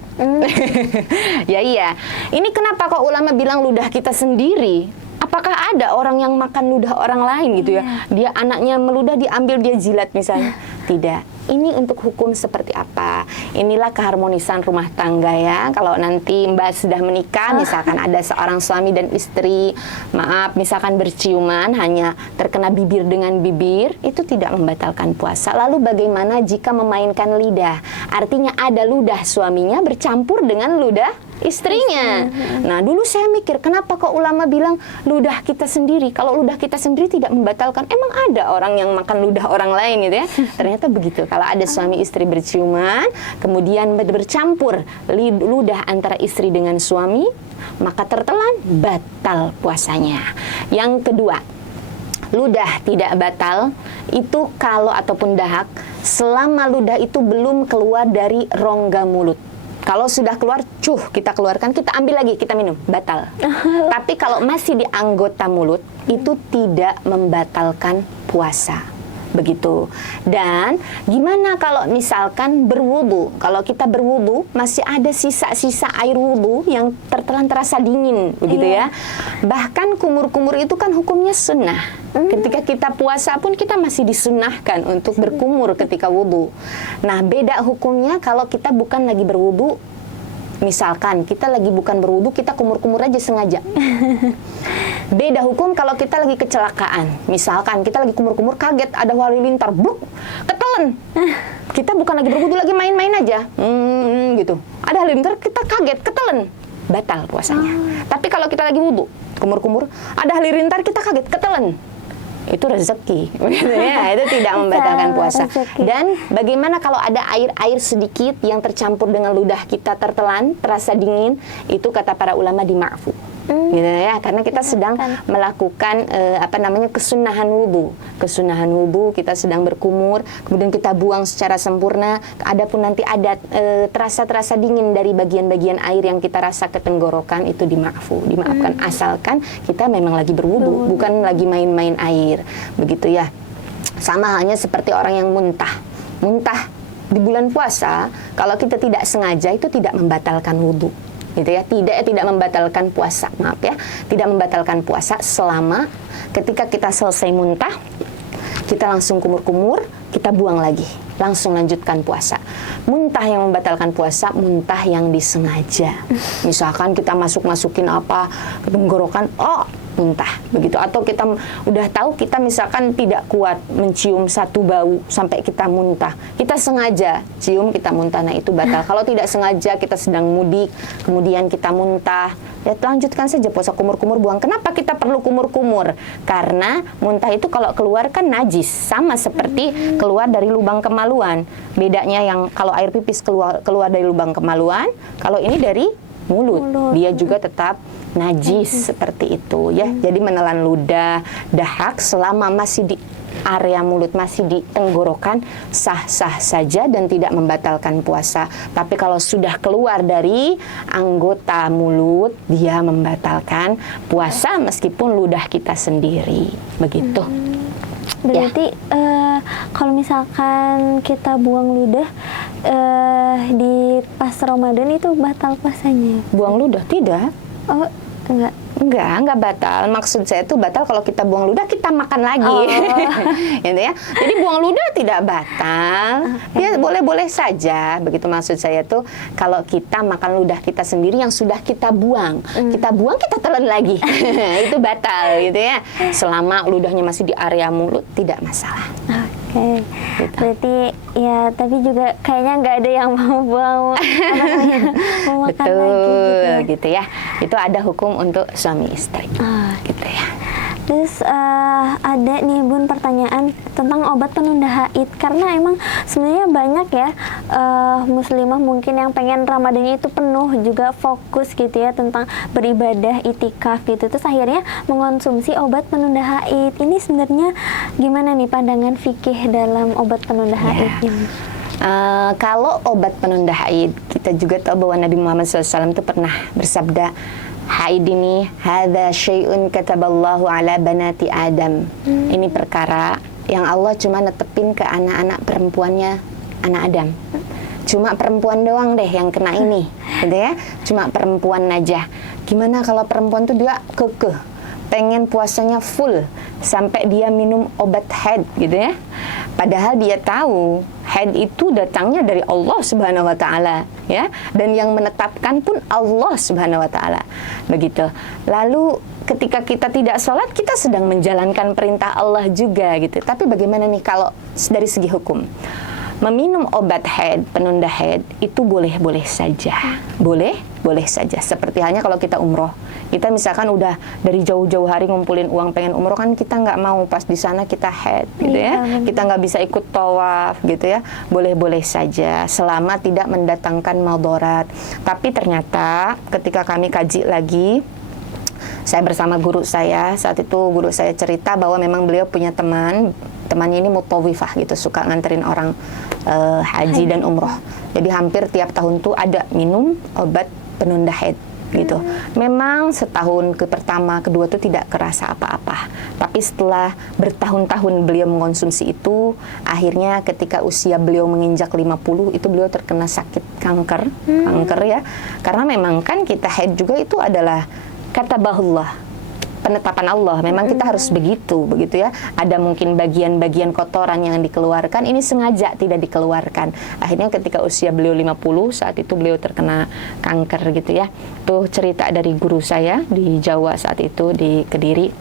Ya iya. Ini kenapa kok ulama bilang ludah kita sendiri? Apakah ada orang yang makan ludah orang lain gitu ya? Dia anaknya meludah diambil dia jilat misalnya. Tidak. Ini untuk hukum seperti apa? Inilah keharmonisan rumah tangga ya. Kalau nanti Mbak sudah menikah, misalkan ada seorang suami dan istri, maaf, misalkan berciuman hanya terkena bibir dengan bibir, itu tidak membatalkan puasa. Lalu bagaimana jika memainkan lidah? Artinya ada ludah suaminya bercampur dengan ludah istrinya. Nah, dulu saya mikir, kenapa kok ulama bilang ludah kita sendiri? Kalau ludah kita sendiri tidak membatalkan, emang ada orang yang makan ludah orang lain gitu ya? Ternyata begitu. Kalau ada suami istri berciuman, kemudian bercampur ludah antara istri dengan suami, maka tertelan, batal puasanya. Yang kedua, ludah tidak batal itu kalau ataupun dahak selama ludah itu belum keluar dari rongga mulut. Kalau sudah keluar, kita keluarkan, kita ambil lagi, kita minum, batal. Tapi kalau masih di anggota mulut, itu tidak membatalkan puasa. Begitu. Dan gimana kalau misalkan berwudu? Kalau kita berwudu masih ada sisa-sisa air wudu yang tertelan terasa dingin, begitu ya. Bahkan kumur-kumur itu kan hukumnya sunnah. Ketika kita puasa pun kita masih disunahkan untuk berkumur ketika wudu. Nah, beda hukumnya kalau kita bukan lagi berwudu. Misalkan kita lagi bukan berwudu, kita kumur-kumur aja sengaja. Beda hukum kalau kita lagi kecelakaan. Misalkan kita lagi kumur-kumur, kaget ada halilintar, bluk, ketelen. Kita bukan lagi berwudu, lagi main-main aja, gitu. Ada halilintar, kita kaget, ketelen, batal puasanya. Tapi kalau kita lagi wudu, kumur-kumur, ada halilintar, kita kaget, ketelen, itu rezeki, ya, itu tidak membatalkan puasa. Dan bagaimana kalau ada air sedikit yang tercampur dengan ludah kita tertelan, terasa dingin, itu kata para ulama dima'fu. Gitu ya, karena kita sedang melakukan kesunahan wudu. Kesunahan wudu, kita sedang berkumur, kemudian kita buang secara sempurna. Adapun nanti ada terasa dingin dari bagian-bagian air yang kita rasa ke tenggorokan, itu dimaafkan. Asalkan kita memang lagi berwudu, bukan lagi main-main air. Begitu ya. Sama halnya seperti orang yang muntah di bulan puasa, kalau kita tidak sengaja itu tidak membatalkan wudu. Gitu ya, tidak membatalkan puasa, maaf ya, tidak membatalkan puasa selama ketika kita selesai muntah, kita langsung kumur-kumur, kita buang lagi, langsung lanjutkan puasa. Muntah yang membatalkan puasa, muntah yang disengaja. Misalkan kita masukin apa ke tenggorokan, muntah begitu, atau kita udah tahu kita misalkan tidak kuat mencium satu bau sampai kita muntah, kita sengaja cium, kita muntah, nah itu batal. Kalau tidak sengaja, kita sedang mudik kemudian kita muntah, ya lanjutkan saja puasa, kumur-kumur buang. Kenapa kita perlu kumur-kumur? Karena muntah itu kalau keluar kan najis, sama seperti keluar dari lubang kemaluan. Bedanya yang kalau air pipis keluar dari lubang kemaluan, kalau ini dari mulut. Dia juga tetap najis seperti itu ya. Jadi menelan ludah, dahak selama masih di area mulut, masih di tenggorokan, sah-sah saja dan tidak membatalkan puasa. Tapi kalau sudah keluar dari anggota mulut, dia membatalkan puasa meskipun ludah kita sendiri. Begitu. Berarti kalau misalkan kita buang ludah di pas Ramadan itu batal puasanya? Buang ludah? Tidak. Oh, enggak batal. Maksud saya itu batal kalau kita buang ludah, kita makan lagi. Gitu ya. Jadi buang ludah tidak batal. Ya boleh-boleh saja. Begitu maksud saya tuh, kalau kita makan ludah kita sendiri yang sudah kita buang, kita telan lagi. Itu batal gitu ya. Selama ludahnya masih di area mulut, tidak masalah. Oke. Gitu. Berarti ya, tapi juga kayaknya nggak ada yang mau buang mau makan betul, lagi gitu ya. Itu ada hukum untuk suami istri. Gitu ya. Terus ada nih Bun pertanyaan tentang obat penunda haid, karena emang sebenarnya banyak ya muslimah mungkin yang pengen Ramadannya itu penuh juga fokus gitu ya tentang beribadah itikaf gitu, terus akhirnya mengonsumsi obat penunda haid. Ini sebenarnya gimana nih pandangan fikih dalam obat penunda haidnya? Kalau obat penunda haid, kita juga tahu bahwa Nabi Muhammad SAW itu pernah bersabda, haid ini hadza syai'un kataballahu ala banati Adam. Ini perkara yang Allah cuma netepin ke anak-anak perempuannya anak Adam. Cuma perempuan doang deh yang kena ini, gitu ya. Cuma perempuan aja. Gimana kalau perempuan tuh dia kekeh, pengen puasanya full sampai dia minum obat haid gitu ya. Padahal dia tahu haid itu datangnya dari Allah Subhanahu wa taala ya, dan yang menetapkan pun Allah Subhanahu wa taala. Begitu. Lalu ketika kita tidak sholat, kita sedang menjalankan perintah Allah juga gitu. Tapi bagaimana nih kalau dari segi hukum? Meminum obat haid, penunda haid itu boleh-boleh saja. Boleh boleh saja. Seperti halnya kalau kita umroh, kita misalkan udah dari jauh-jauh hari ngumpulin uang pengen umroh, kan kita nggak mau pas di sana kita haid gitu ya, kita nggak bisa ikut tawaf gitu ya, boleh-boleh saja selama tidak mendatangkan maldarat. Tapi ternyata ketika kami kaji lagi, saya bersama guru saya, saat itu guru saya cerita bahwa memang beliau punya temannya ini mutawifah gitu, suka nganterin orang haji dan umroh. Jadi hampir tiap tahun tuh ada minum obat penunda haid gitu. Memang setahun ke pertama, kedua tuh tidak kerasa apa-apa. Tapi setelah bertahun-tahun beliau mengkonsumsi itu, akhirnya ketika usia beliau menginjak 50, itu beliau terkena sakit kanker ya. Karena memang kan kita haid juga itu adalah kata bahullah, penetapan Allah, memang kita harus begitu ya. Ada mungkin bagian-bagian kotoran yang dikeluarkan, ini sengaja tidak dikeluarkan. Akhirnya ketika usia beliau 50, saat itu beliau terkena kanker gitu ya. Tuh cerita dari guru saya di Jawa saat itu, di Kediri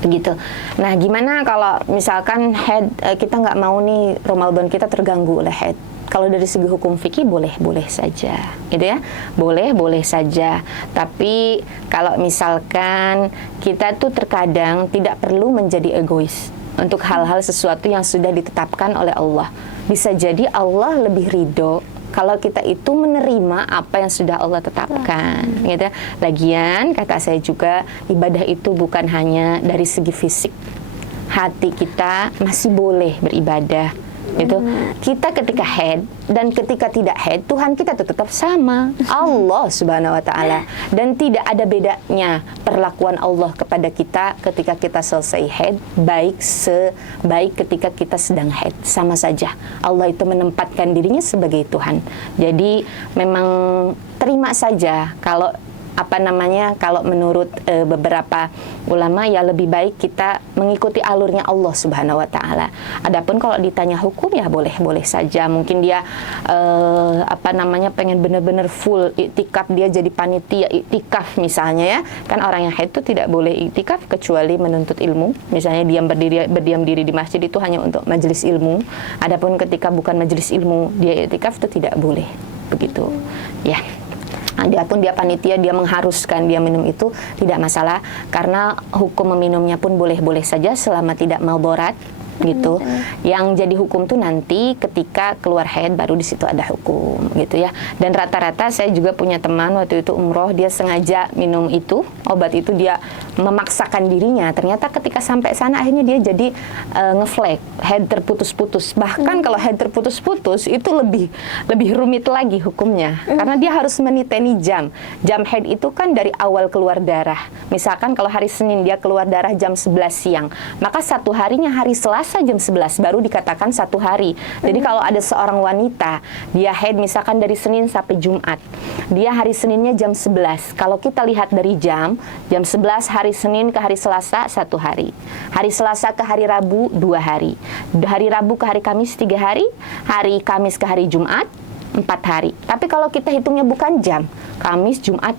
begitu. Nah, gimana kalau misalkan haid, kita nggak mau nih Ramadan kita terganggu oleh haid? Kalau dari segi hukum fikih boleh saja, gitu ya, boleh saja. Tapi kalau misalkan kita tuh terkadang tidak perlu menjadi egois untuk hal-hal sesuatu yang sudah ditetapkan oleh Allah. Bisa jadi Allah lebih ridho kalau kita itu menerima apa yang sudah Allah tetapkan, gitu. Lagian kata saya juga, ibadah itu bukan hanya dari segi fisik, hati kita masih boleh beribadah. Itu kita ketika haid dan ketika tidak haid, Tuhan kita tetap sama, Allah Subhanahu wa taala, dan tidak ada bedanya perlakuan Allah kepada kita ketika kita selesai haid baik ketika kita sedang haid, sama saja. Allah itu menempatkan dirinya sebagai Tuhan. Jadi memang terima saja kalau kalau menurut beberapa ulama ya lebih baik kita mengikuti alurnya Allah Subhanahu wa taala. Adapun kalau ditanya hukum ya boleh saja. Mungkin dia pengen benar-benar full iktikaf, dia jadi panitia iktikaf misalnya ya. Kan orang yang haid itu tidak boleh iktikaf kecuali menuntut ilmu. Misalnya berdiam diri di masjid itu hanya untuk majelis ilmu. Adapun ketika bukan majelis ilmu dia iktikaf itu tidak boleh. Begitu. Ya. Adapun dia panitia, dia mengharuskan dia minum itu tidak masalah, karena hukum meminumnya pun boleh-boleh saja selama tidak maldarat gitu. Yang jadi hukum tuh nanti ketika keluar haid baru di situ ada hukum gitu ya. Dan rata-rata saya juga punya teman waktu itu umroh, dia sengaja minum itu, obat itu, dia memaksakan dirinya. Ternyata ketika sampai sana akhirnya dia jadi ngeflek, haid terputus-putus. Bahkan kalau haid terputus-putus itu lebih rumit lagi hukumnya. Karena dia harus meniteni jam. Jam haid itu kan dari awal keluar darah. Misalkan kalau hari Senin dia keluar darah jam 11 siang, maka satu harinya hari Selasa jam 11 baru dikatakan satu hari. Jadi kalau ada seorang wanita dia haid misalkan dari Senin sampai Jumat, dia hari Seninnya jam 11. Kalau kita lihat dari jam 11 hari Senin ke hari Selasa 1 hari, hari Selasa ke hari Rabu 2 hari, hari Rabu ke hari Kamis 3 hari, hari Kamis ke hari Jumat 4 hari. Tapi kalau kita hitungnya bukan jam, Kamis, Jumat,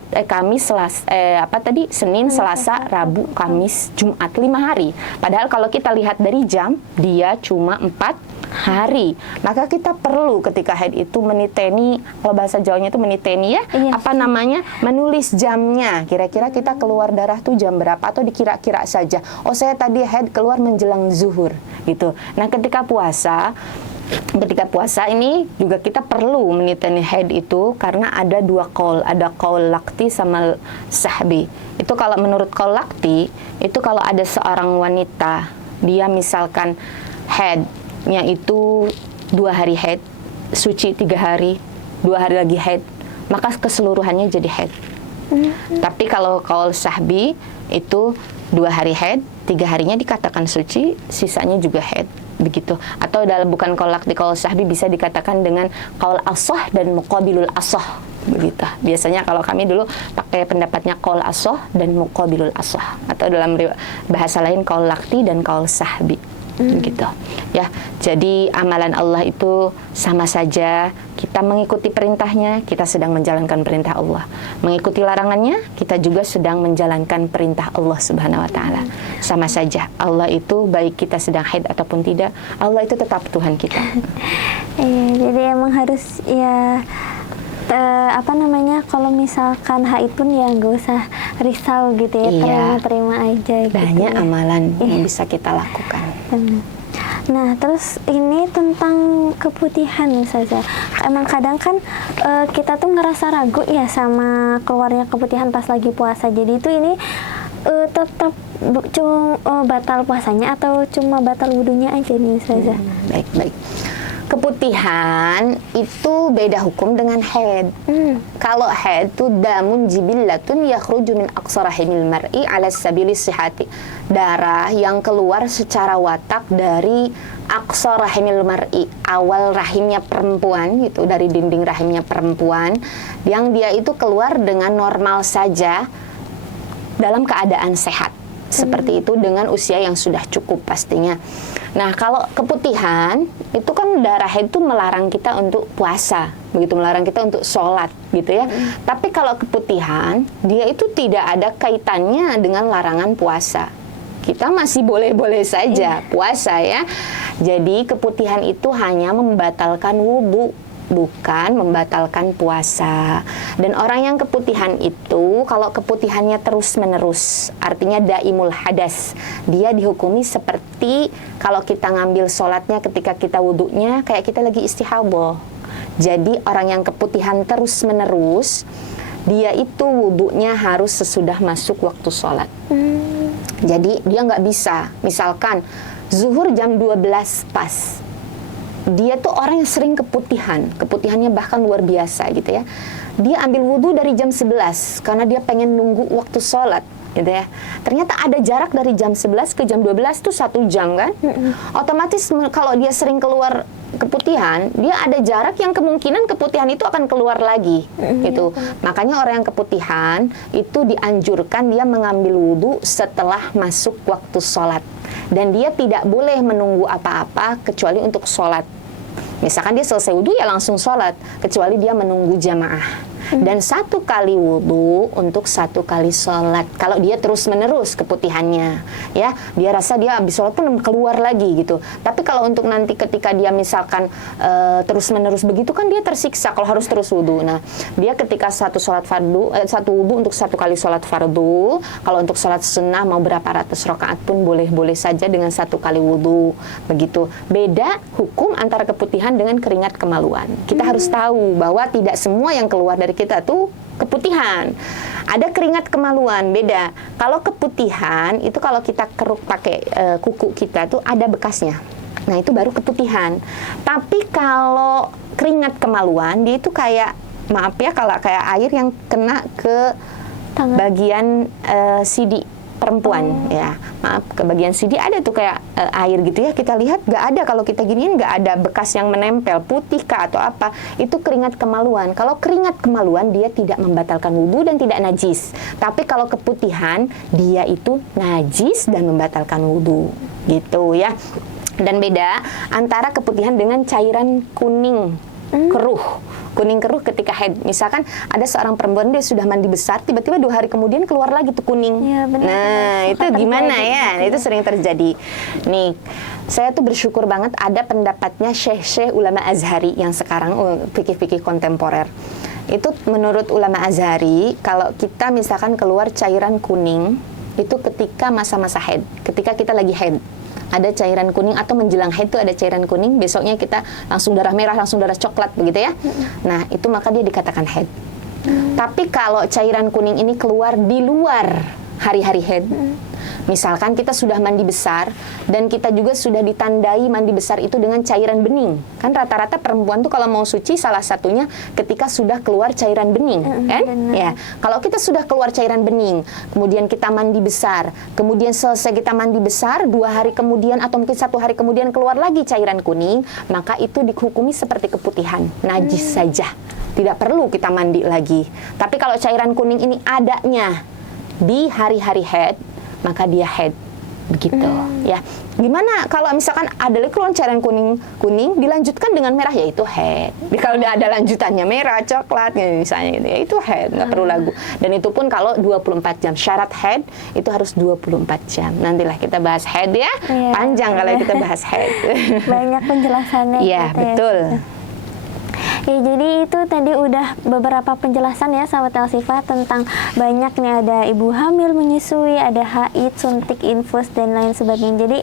Senin, Selasa, Rabu, Kamis, Jumat, 5 hari. Padahal kalau kita lihat dari jam, dia cuma 4 hari. Maka kita perlu ketika haid itu meniteni, kalau bahasa Jawanya itu meniteni ya, menulis jamnya. Kira-kira kita keluar darah tuh jam berapa, atau dikira-kira saja. Oh, saya tadi haid keluar menjelang zuhur gitu. Nah, ketika puasa ini juga kita perlu meniteni haid itu, karena ada dua qaul, ada qaul laqti sama sahbi. Itu kalau menurut qaul laqti, itu kalau ada seorang wanita, dia misalkan haidnya itu 2 hari haid, suci 3 hari, 2 hari lagi haid, maka keseluruhannya jadi haid. Tapi kalau qaul sahbi itu 2 hari haid, 3 harinya dikatakan suci, sisanya juga haid. Begitu. Atau dalam bukan qaul laqti, qaul sahbi bisa dikatakan dengan qaul asah dan muqabilul asah. Begitu. Biasanya kalau kami dulu pakai pendapatnya qaul asah dan muqabilul asah, atau dalam bahasa lain qaul laqti dan qaul sahbi. Gitu ya. Jadi amalan Allah itu sama saja, kita mengikuti perintahnya, kita sedang menjalankan perintah Allah. Mengikuti larangannya, kita juga sedang menjalankan perintah Allah Subhanahu wa taala. Sama saja. Allah itu baik kita sedang haid ataupun tidak, Allah itu tetap Tuhan kita. Jadi emang harus ya apa namanya, kalau misalkan haid pun ya nggak usah risau gitu ya, Iya. terima aja gitu. Banyak ya. amalan yang Iya. bisa kita lakukan. Benar. Nah, terus ini tentang keputihan Ustazah. Emang kadang kan kita tuh ngerasa ragu ya sama keluarnya keputihan pas lagi puasa. Jadi itu ini tetap cuma batal puasanya atau cuma batal wudunya aja nih Ustazah? Baik. Keputihan itu beda hukum dengan haid. Kalau haid itu damun jibillatun yakhruju min aqsa rahimil mar'i ala sabili sihati. Darah yang keluar secara watak dari aqsa rahimil mar'i, awal rahimnya perempuan gitu, dari dinding rahimnya perempuan, yang dia itu keluar dengan normal saja dalam keadaan sehat. Seperti itu dengan usia yang sudah cukup pastinya. Nah, kalau keputihan itu kan darah itu melarang kita untuk puasa, begitu, melarang kita untuk sholat gitu ya. Tapi kalau keputihan dia itu tidak ada kaitannya dengan larangan puasa. Kita masih boleh-boleh saja puasa ya. Jadi keputihan itu hanya membatalkan wudu, bukan membatalkan puasa. Dan orang yang keputihan itu, kalau keputihannya terus-menerus, artinya daimul hadas, dia dihukumi seperti kalau kita ngambil sholatnya ketika kita wudunya, kayak kita lagi istihadah. Jadi orang yang keputihan terus-menerus, dia itu wudunya harus sesudah masuk waktu sholat. Jadi dia nggak bisa, misalkan zuhur jam 12 pas, dia tuh orang yang sering keputihannya bahkan luar biasa gitu ya. Dia ambil wudhu dari jam 11 karena dia pengen nunggu waktu sholat gitu ya. Ternyata ada jarak dari jam 11 ke jam 12 tuh 1 jam kan. Otomatis kalau dia sering keluar keputihan, dia ada jarak yang kemungkinan keputihan itu akan keluar lagi gitu. Makanya orang yang keputihan itu dianjurkan dia mengambil wudhu setelah masuk waktu sholat. Dan dia tidak boleh menunggu apa-apa kecuali untuk sholat. Misalkan dia selesai wudhu ya langsung sholat, kecuali dia menunggu jamaah. Dan 1 kali wudhu untuk 1 kali sholat. Kalau dia terus menerus keputihannya, ya dia rasa dia habis sholat pun keluar lagi gitu. Tapi kalau untuk nanti ketika dia misalkan terus menerus begitu kan dia tersiksa kalau harus terus wudhu. Nah, dia ketika satu wudhu untuk 1 kali sholat fardu. Kalau untuk sholat sunnah mau berapa ratus rakaat pun boleh saja dengan 1 kali wudhu. Begitu. Beda hukum antara keputihan dengan keringat kemaluan. Kita harus tahu bahwa tidak semua yang keluar dari kita tuh keputihan. Ada keringat kemaluan, beda. Kalau keputihan itu kalau kita keruk pakai kuku kita tuh ada bekasnya. Nah, itu baru keputihan. Tapi kalau keringat kemaluan dia itu kayak, maaf ya, kalau kayak air yang kena ke bagian sidi perempuan ya, maaf, ke bagian sidi ada tuh kayak air gitu ya, kita lihat nggak ada, kalau kita giniin nggak ada bekas yang menempel putih kah atau apa, itu keringat kemaluan. Kalau keringat kemaluan dia tidak membatalkan wudhu dan tidak najis, tapi kalau keputihan dia itu najis dan membatalkan wudhu gitu ya. Dan beda antara keputihan dengan cairan kuning kuning keruh ketika haid. Misalkan ada seorang perempuan dia sudah mandi besar, tiba-tiba 2 hari kemudian keluar lagi tuh kuning. Ya, benar. Nah, itu gimana ya? Gitu. Itu sering terjadi. Nih, saya tuh bersyukur banget ada pendapatnya syekh-syekh ulama Azhari yang sekarang fikih-fikih kontemporer. Itu menurut ulama Azhari, kalau kita misalkan keluar cairan kuning itu ketika masa-masa haid, ketika kita lagi haid, ada cairan kuning atau menjelang haid itu ada cairan kuning, besoknya kita langsung darah merah, langsung darah coklat begitu ya. Nah, itu maka dia dikatakan haid. Tapi kalau cairan kuning ini keluar di luar hari-hari haid, misalkan kita sudah mandi besar dan kita juga sudah ditandai mandi besar itu dengan cairan bening. Kan rata-rata perempuan tuh kalau mau suci salah satunya ketika sudah keluar cairan bening, kan? Ya. Kalau kita sudah keluar cairan bening, kemudian kita mandi besar, kemudian selesai kita mandi besar, 2 hari kemudian atau mungkin 1 hari kemudian keluar lagi cairan kuning, maka itu dihukumi seperti keputihan, najis saja. Tidak perlu kita mandi lagi. Tapi kalau cairan kuning ini adanya di hari-hari haid, maka dia haid begitu ya. Gimana kalau misalkan ada keluar cairan kuning dilanjutkan dengan merah, yaitu haid. Kalau ada lanjutannya merah, coklat misalnya gitu, ya itu haid, nggak perlu ragu. Dan itu pun kalau 24 jam. Syarat haid itu harus 24 jam. Nantilah kita bahas haid ya. Panjang kalau kita bahas haid. Banyak penjelasannya. Iya, gitu betul. Ya, jadi itu tadi udah beberapa penjelasan ya sahabat Elsifa tentang banyak nih, ada ibu hamil menyusui, ada haid, suntik, infus dan lain sebagainya. Jadi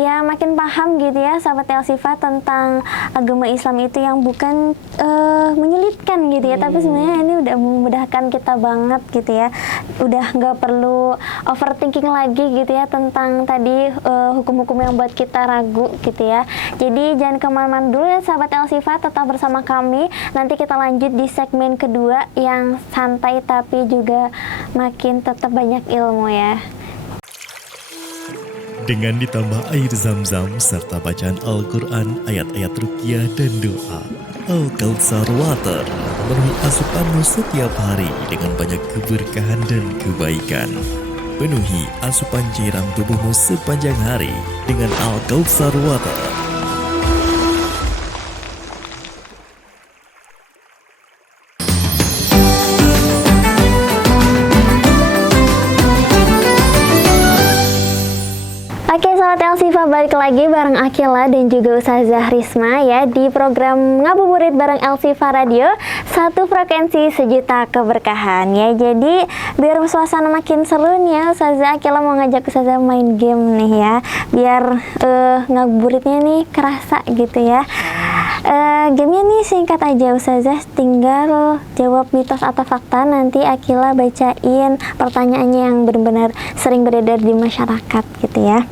ya makin paham gitu ya sahabat Elsifa tentang agama Islam itu yang bukan menyulitkan gitu ya, tapi sebenarnya ini udah memudahkan kita banget gitu ya. Udah nggak perlu overthinking lagi gitu ya tentang tadi hukum-hukum yang buat kita ragu gitu ya. Jadi jangan kemana-mana dulu ya sahabat Elsifa, tetap bersama kami. Nanti kita lanjut di segmen kedua yang santai tapi juga makin tetap banyak ilmu ya. Dengan ditambah air zam-zam serta bacaan Al-Quran, ayat-ayat ruqyah dan doa, Al-Kautsar Water memenuhi asupanmu setiap hari dengan banyak keberkahan dan kebaikan. Penuhi asupan cairan tubuhmu sepanjang hari dengan Al-Kautsar Water. Oke sahabat Elsifa, balik lagi bareng Akila dan juga Ustazah Risma ya di program Ngabuburit bareng Elsifa Radio, satu frekuensi sejuta keberkahan ya. Jadi biar suasana makin seru nih ya, Ustazah Akila mau ngajak Ustazah main game nih ya, biar ngabuburitnya nih kerasa gitu ya. Gamenya nih singkat aja Ustazah, tinggal jawab mitos atau fakta, nanti Akila bacain pertanyaannya yang benar-benar sering beredar di masyarakat gitu ya.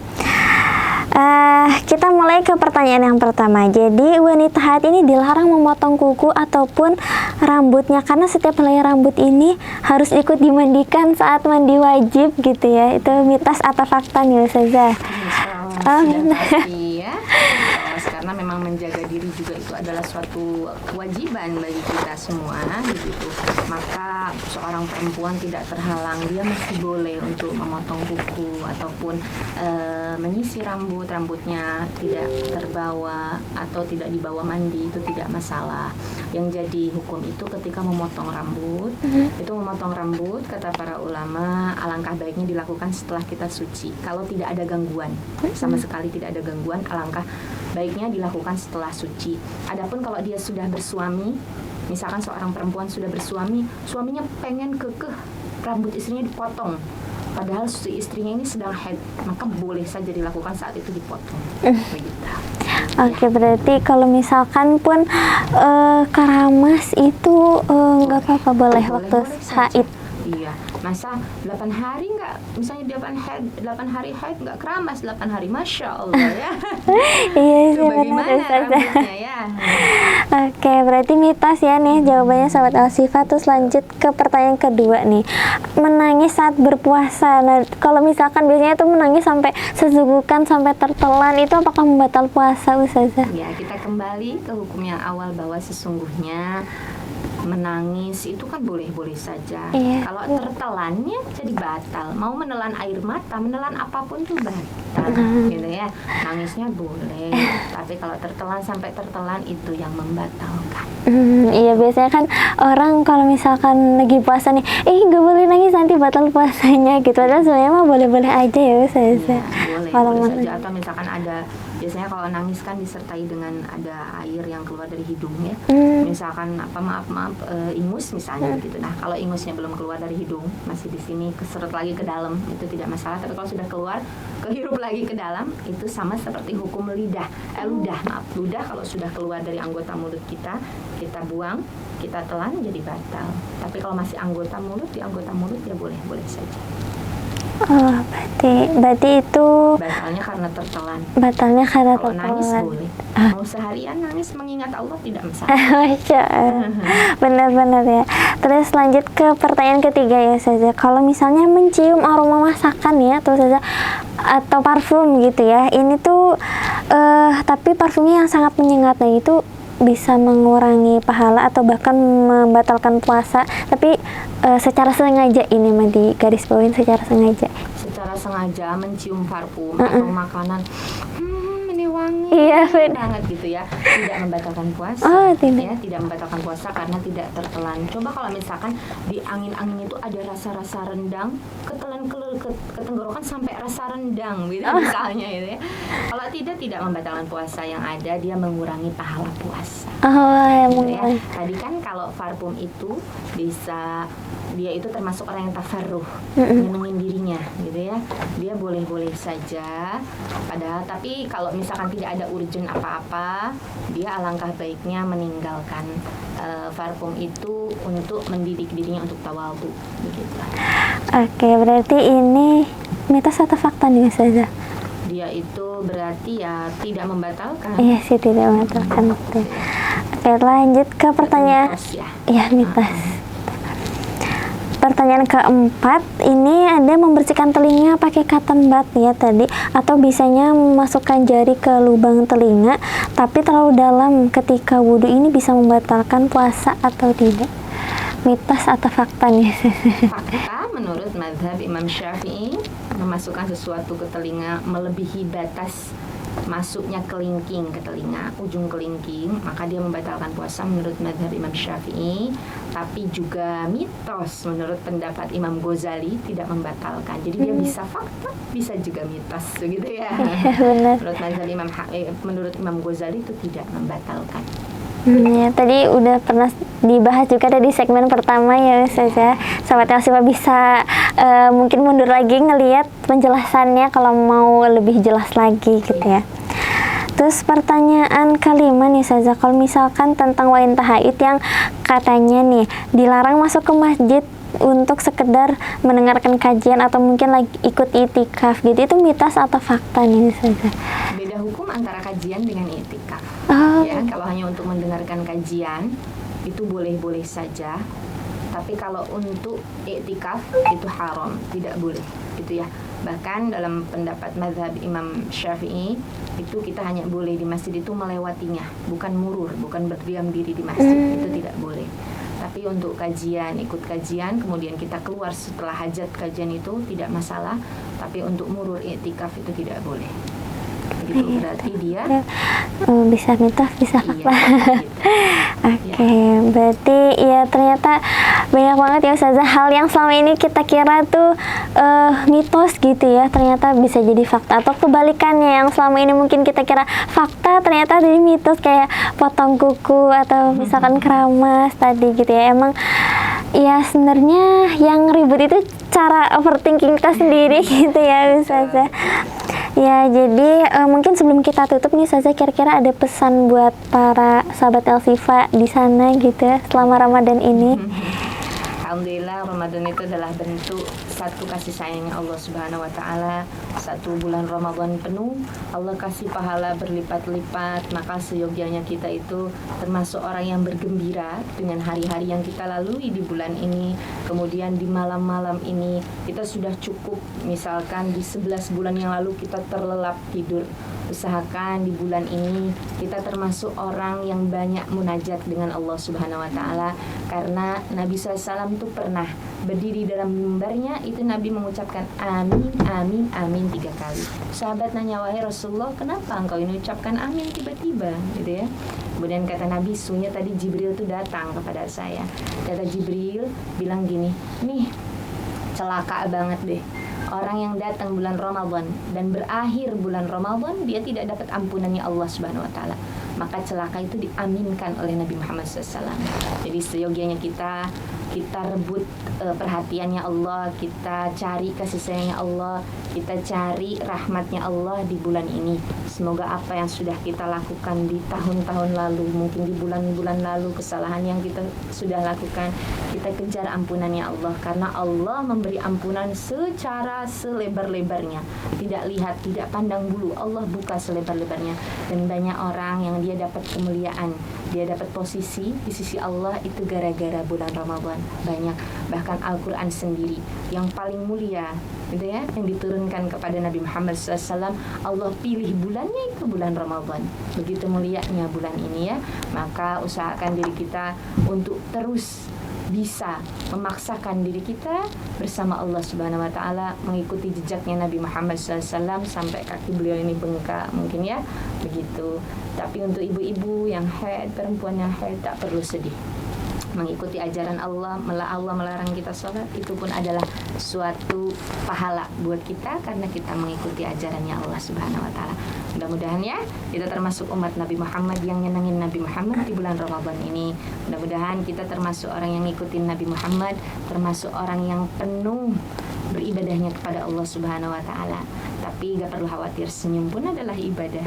Kita mulai ke pertanyaan yang pertama. Jadi wanita haid ini dilarang memotong kuku ataupun rambutnya karena setiap helai rambut ini harus ikut dimandikan saat mandi wajib gitu ya. Itu mitos atau fakta nih Ustazah? Sudah pasti ya. Karena memang menjaga diri juga itu adalah suatu kewajiban bagi kita semua gitu. Maka seorang perempuan tidak terhalang, dia masih boleh untuk memotong kuku ataupun menyisir rambutnya tidak terbawa atau tidak dibawa mandi, itu tidak masalah. Yang jadi hukum itu ketika memotong rambut, itu memotong rambut kata para ulama alangkah baiknya dilakukan setelah kita suci. Kalau tidak ada gangguan, sama sekali tidak ada gangguan, alangkah baiknya dilakukan setelah suci. Adapun kalau dia sudah bersuami, misalkan seorang perempuan sudah bersuami, suaminya pengen kekeh rambut istrinya dipotong, padahal si istrinya ini sedang haid, maka boleh saja dilakukan saat itu dipotong. Begitu. Oke, berarti kalau misalkan pun keramas itu nggak apa-apa, boleh waktu haid. Iya, masa 8 hari nggak, misalnya 8 hari haid nggak keramas 8 hari, Masya Allah ya. Iya Itu sih, bagaimana benar rambutnya ya. Oke, berarti mitos ya nih jawabannya sahabat Elsifa. Terus lanjut ke pertanyaan kedua nih. Menangis saat berpuasa. Nah, kalau misalkan biasanya tuh menangis sampai sesugukan, sampai tertelan, itu apakah membatal puasa Ustazah? Ya, kita kembali ke hukum yang awal bahwa sesungguhnya menangis itu kan boleh-boleh saja. Iya. Kalau tertelannya jadi batal. Mau menelan air mata, menelan apapun tuh batal, gitu ya. Nangisnya boleh, tapi kalau tertelan sampai tertelan itu yang membatalkan. Iya, biasanya kan orang kalau misalkan lagi puasa nih, nggak boleh nangis nanti batal puasanya gitu. Padahal sebenarnya mah boleh-boleh aja ya Ustazah. Ya, boleh saja. Atau misalkan ada, biasanya kalau nangis kan disertai dengan ada air yang keluar dari hidung ya. Misalkan maaf ingus misalnya gitu. Nah, kalau ingusnya belum keluar dari hidung, masih di sini keseret lagi ke dalam, itu tidak masalah. Tapi kalau sudah keluar, kehirup lagi ke dalam, itu sama seperti hukum ludah kalau sudah keluar dari anggota mulut kita buang, kita telan, jadi batal. Tapi kalau masih di anggota mulut ya boleh saja. Oh, berarti itu Batalnya karena tertelan. Kalau nangis boleh. Mau seharian nangis mengingat Allah tidak masalah. Masya Allah. Benar-benar ya. Terus lanjut ke pertanyaan ketiga ya Ustazah. Kalau misalnya mencium aroma masakan ya atau parfum gitu ya, ini tuh tapi parfumnya yang sangat menyengat, nah itu bisa mengurangi pahala atau bahkan membatalkan puasa. Tapi secara sengaja, ini mah di garis bawain secara sengaja. Secara sengaja mencium parfum atau makanan, ini wangi. Iya, benar. Banget gitu ya. Tidak membatalkan puasa. Oh, tidak. Ya, tidak membatalkan puasa karena tidak tertelan. Coba kalau misalkan di angin-angin itu ada rasa-rasa rendang, ketelan ke tenggorokan sampai rasa rendang gitu misalnya gitu ya. Kalau tidak membatalkan puasa, yang ada dia mengurangi pahala puasa. Oh, ya, Gitu ya. mungkin. Tadi kan kalau parfum itu bisa, dia itu termasuk orang yang tafarruh, nyenengin dirinya gitu ya. Dia boleh-boleh saja. Padahal tapi kalau misalkan tidak ada urgen apa-apa, dia alangkah baiknya meninggalkan parfum itu untuk mendidik dirinya untuk tawadhu begitu. Oke, berarti ini mitos atau fakta nih Ustazah? Dia itu berarti ya tidak membatalkan. Iya sih, tidak membatalkan. Oke, lanjut ke pertanyaan. Mitos ya. Iya, mitos. Pertanyaan keempat, ini ada membersihkan telinga pakai cotton bud ya tadi, atau bisanya memasukkan jari ke lubang telinga tapi terlalu dalam ketika wudhu, ini bisa membatalkan puasa atau tidak? Mitos atau fakta nih? Fakta menurut mazhab Imam Syafi'i, memasukkan sesuatu ke telinga melebihi batas masuknya kelingking ke telinga, ujung kelingking, maka dia membatalkan puasa menurut mazhab Imam Syafi'i. Tapi juga mitos menurut pendapat Imam Ghazali tidak membatalkan. Jadi dia bisa fakta, bisa juga mitos begitu ya. Iya, benar. Menurut mazhab menurut Imam Ghazali itu tidak membatalkan. Ya, tadi udah pernah dibahas juga di segmen pertama ya Ustazah. Sahabat Elsifa bisa mungkin mundur lagi ngelihat penjelasannya kalau mau lebih jelas lagi gitu ya. Terus pertanyaan kelima nih Ustazah, kalau misalkan tentang wanita haid yang katanya nih dilarang masuk ke masjid untuk sekedar mendengarkan kajian atau mungkin lagi ikut itikaf gitu, itu mitos atau fakta nih Ustazah? Beda hukum antara kajian dengan itikaf. Oh. Ya, kalau hanya untuk mendengarkan kajian itu boleh-boleh saja. Tapi kalau untuk iktikaf itu haram, tidak boleh gitu ya. Bahkan dalam pendapat mazhab Imam Syafi'i itu kita hanya boleh di masjid itu melewatinya, bukan murur, bukan berdiam diri di masjid, itu tidak boleh. Tapi untuk kajian, ikut kajian, kemudian kita keluar setelah hajat kajian itu tidak masalah. Tapi untuk murur iktikaf itu tidak boleh. Gitu, berarti dia bisa mitos, bisa fakta. gitu. Oke, berarti ya ternyata banyak banget ya Ustazah hal yang selama ini kita kira tuh mitos gitu ya, ternyata bisa jadi fakta, atau kebalikannya yang selama ini mungkin kita kira fakta ternyata jadi mitos, kayak potong kuku atau misalkan keramas tadi gitu ya. Emang ya sebenarnya yang ribet itu cara overthinking kita sendiri gitu ya Ustazah. Ya, jadi mungkin sebelum kita tutup nih Ustazah, kira-kira ada pesan buat para sahabat Elsifa di sana gitu ya selama Ramadan ini? Alhamdulillah, Ramadan itu adalah bentuk satu kasih sayangnya Allah Subhanahu wa Ta'ala. Satu bulan Ramadan penuh, Allah kasih pahala berlipat-lipat. Maka seyogianya kita itu termasuk orang yang bergembira dengan hari-hari yang kita lalui di bulan ini. Kemudian di malam-malam ini kita sudah cukup, misalkan di 11 bulan yang lalu kita terlelap tidur. Usahakan di bulan ini kita termasuk orang yang banyak munajat dengan Allah Subhanahu wa Ta'ala, karena Nabi SAW itu pernah berdiri dalam mimbarnya, itu Nabi mengucapkan amin, amin, amin 3 kali. Sahabat nanya, wahai Rasulullah, kenapa engkau ini ucapkan amin tiba-tiba gitu ya? Kemudian kata Nabi, sunya tadi Jibril itu datang kepada saya. Kata Jibril bilang gini, nih celaka banget deh orang yang datang bulan Ramadan dan berakhir bulan Ramadan dia tidak dapat ampunannya Allah Subhanahu wa Ta'ala. Maka celaka itu diaminkan oleh Nabi Muhammad SAW. Jadi seyogianya kita rebut perhatiannya Allah, kita cari kasih sayangnya Allah, kita cari rahmatnya Allah di bulan ini. Semoga apa yang sudah kita lakukan di tahun-tahun lalu, mungkin di bulan-bulan lalu, kesalahan yang kita sudah lakukan, kita kejar ampunannya Allah, karena Allah memberi ampunan secara selebar-lebarnya. Tidak lihat, tidak pandang bulu, Allah buka selebar-lebarnya. Dan banyak orang yang dia dapat kemuliaan, dia dapat posisi di sisi Allah itu gara-gara bulan Ramadan. Banyak, bahkan Al-Quran sendiri yang paling mulia gitu ya, yang diturunkan kepada Nabi Muhammad SAW, Allah pilih bulannya itu bulan Ramadan. Begitu mulianya bulan ini ya. Maka usahakan diri kita untuk terus bisa memaksakan diri kita bersama Allah Subhanahu wa taala mengikuti jejaknya Nabi Muhammad SAW sampai kaki beliau ini bengkak mungkin ya, begitu. Tapi untuk ibu-ibu yang haid, perempuan yang haid tak perlu sedih. Mengikuti ajaran Allah melarang kita sholat, itu pun adalah suatu pahala buat kita karena kita mengikuti ajarannya Allah Subhanahu wa taala. Mudah-mudahan ya kita termasuk umat Nabi Muhammad yang nyenengin Nabi Muhammad di bulan Ramadan ini. Mudah-mudahan kita termasuk orang yang ngikutin Nabi Muhammad, termasuk orang yang penuh beribadahnya kepada Allah Subhanahu wa taala. Tapi gak perlu khawatir, senyum pun adalah ibadah.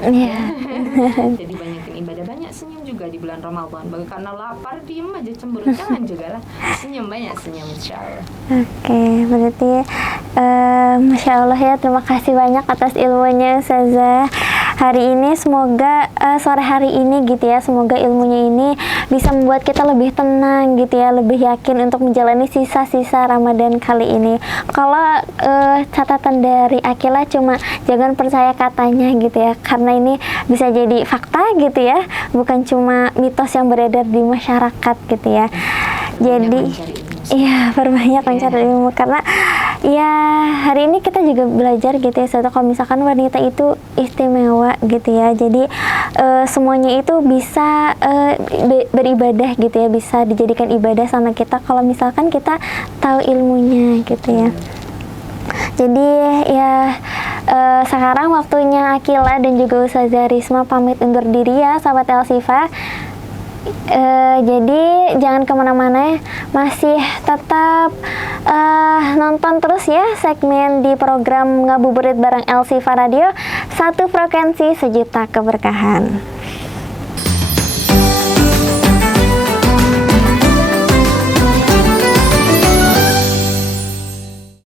Jadi banyakin ibadah, banyak senyum juga di bulan Ramadan. Bagi karena lapar diem aja cemburu, jangan juga lah. Senyum, banyak senyum insyaallah. Oke, berarti Masya Allah ya, terima kasih banyak atas ilmunya Ustazah hari ini. Semoga sore hari ini gitu ya, semoga ilmunya ini bisa membuat kita lebih tenang gitu ya, lebih yakin untuk menjalani sisa-sisa Ramadan kali ini. Kalau catatan dari Akila cuma jangan percaya katanya gitu ya, karena ini bisa jadi fakta gitu ya, bukan cuma mitos yang beredar di masyarakat gitu ya. Jadi iya, perbanyak mencari ilmu, karena ya hari ini kita juga belajar gitu ya, kalau misalkan wanita itu istimewa gitu ya, jadi semuanya itu bisa beribadah gitu ya, bisa dijadikan ibadah sama kita kalau misalkan kita tahu ilmunya gitu ya. Jadi ya sekarang waktunya Akila dan juga Ustazah Risma pamit undur diri ya sahabat Elsifa. Jadi jangan kemana-mana, masih tetap nonton terus ya segmen di program Ngabuburit bareng Elsifa Radio, satu frekuensi sejuta keberkahan.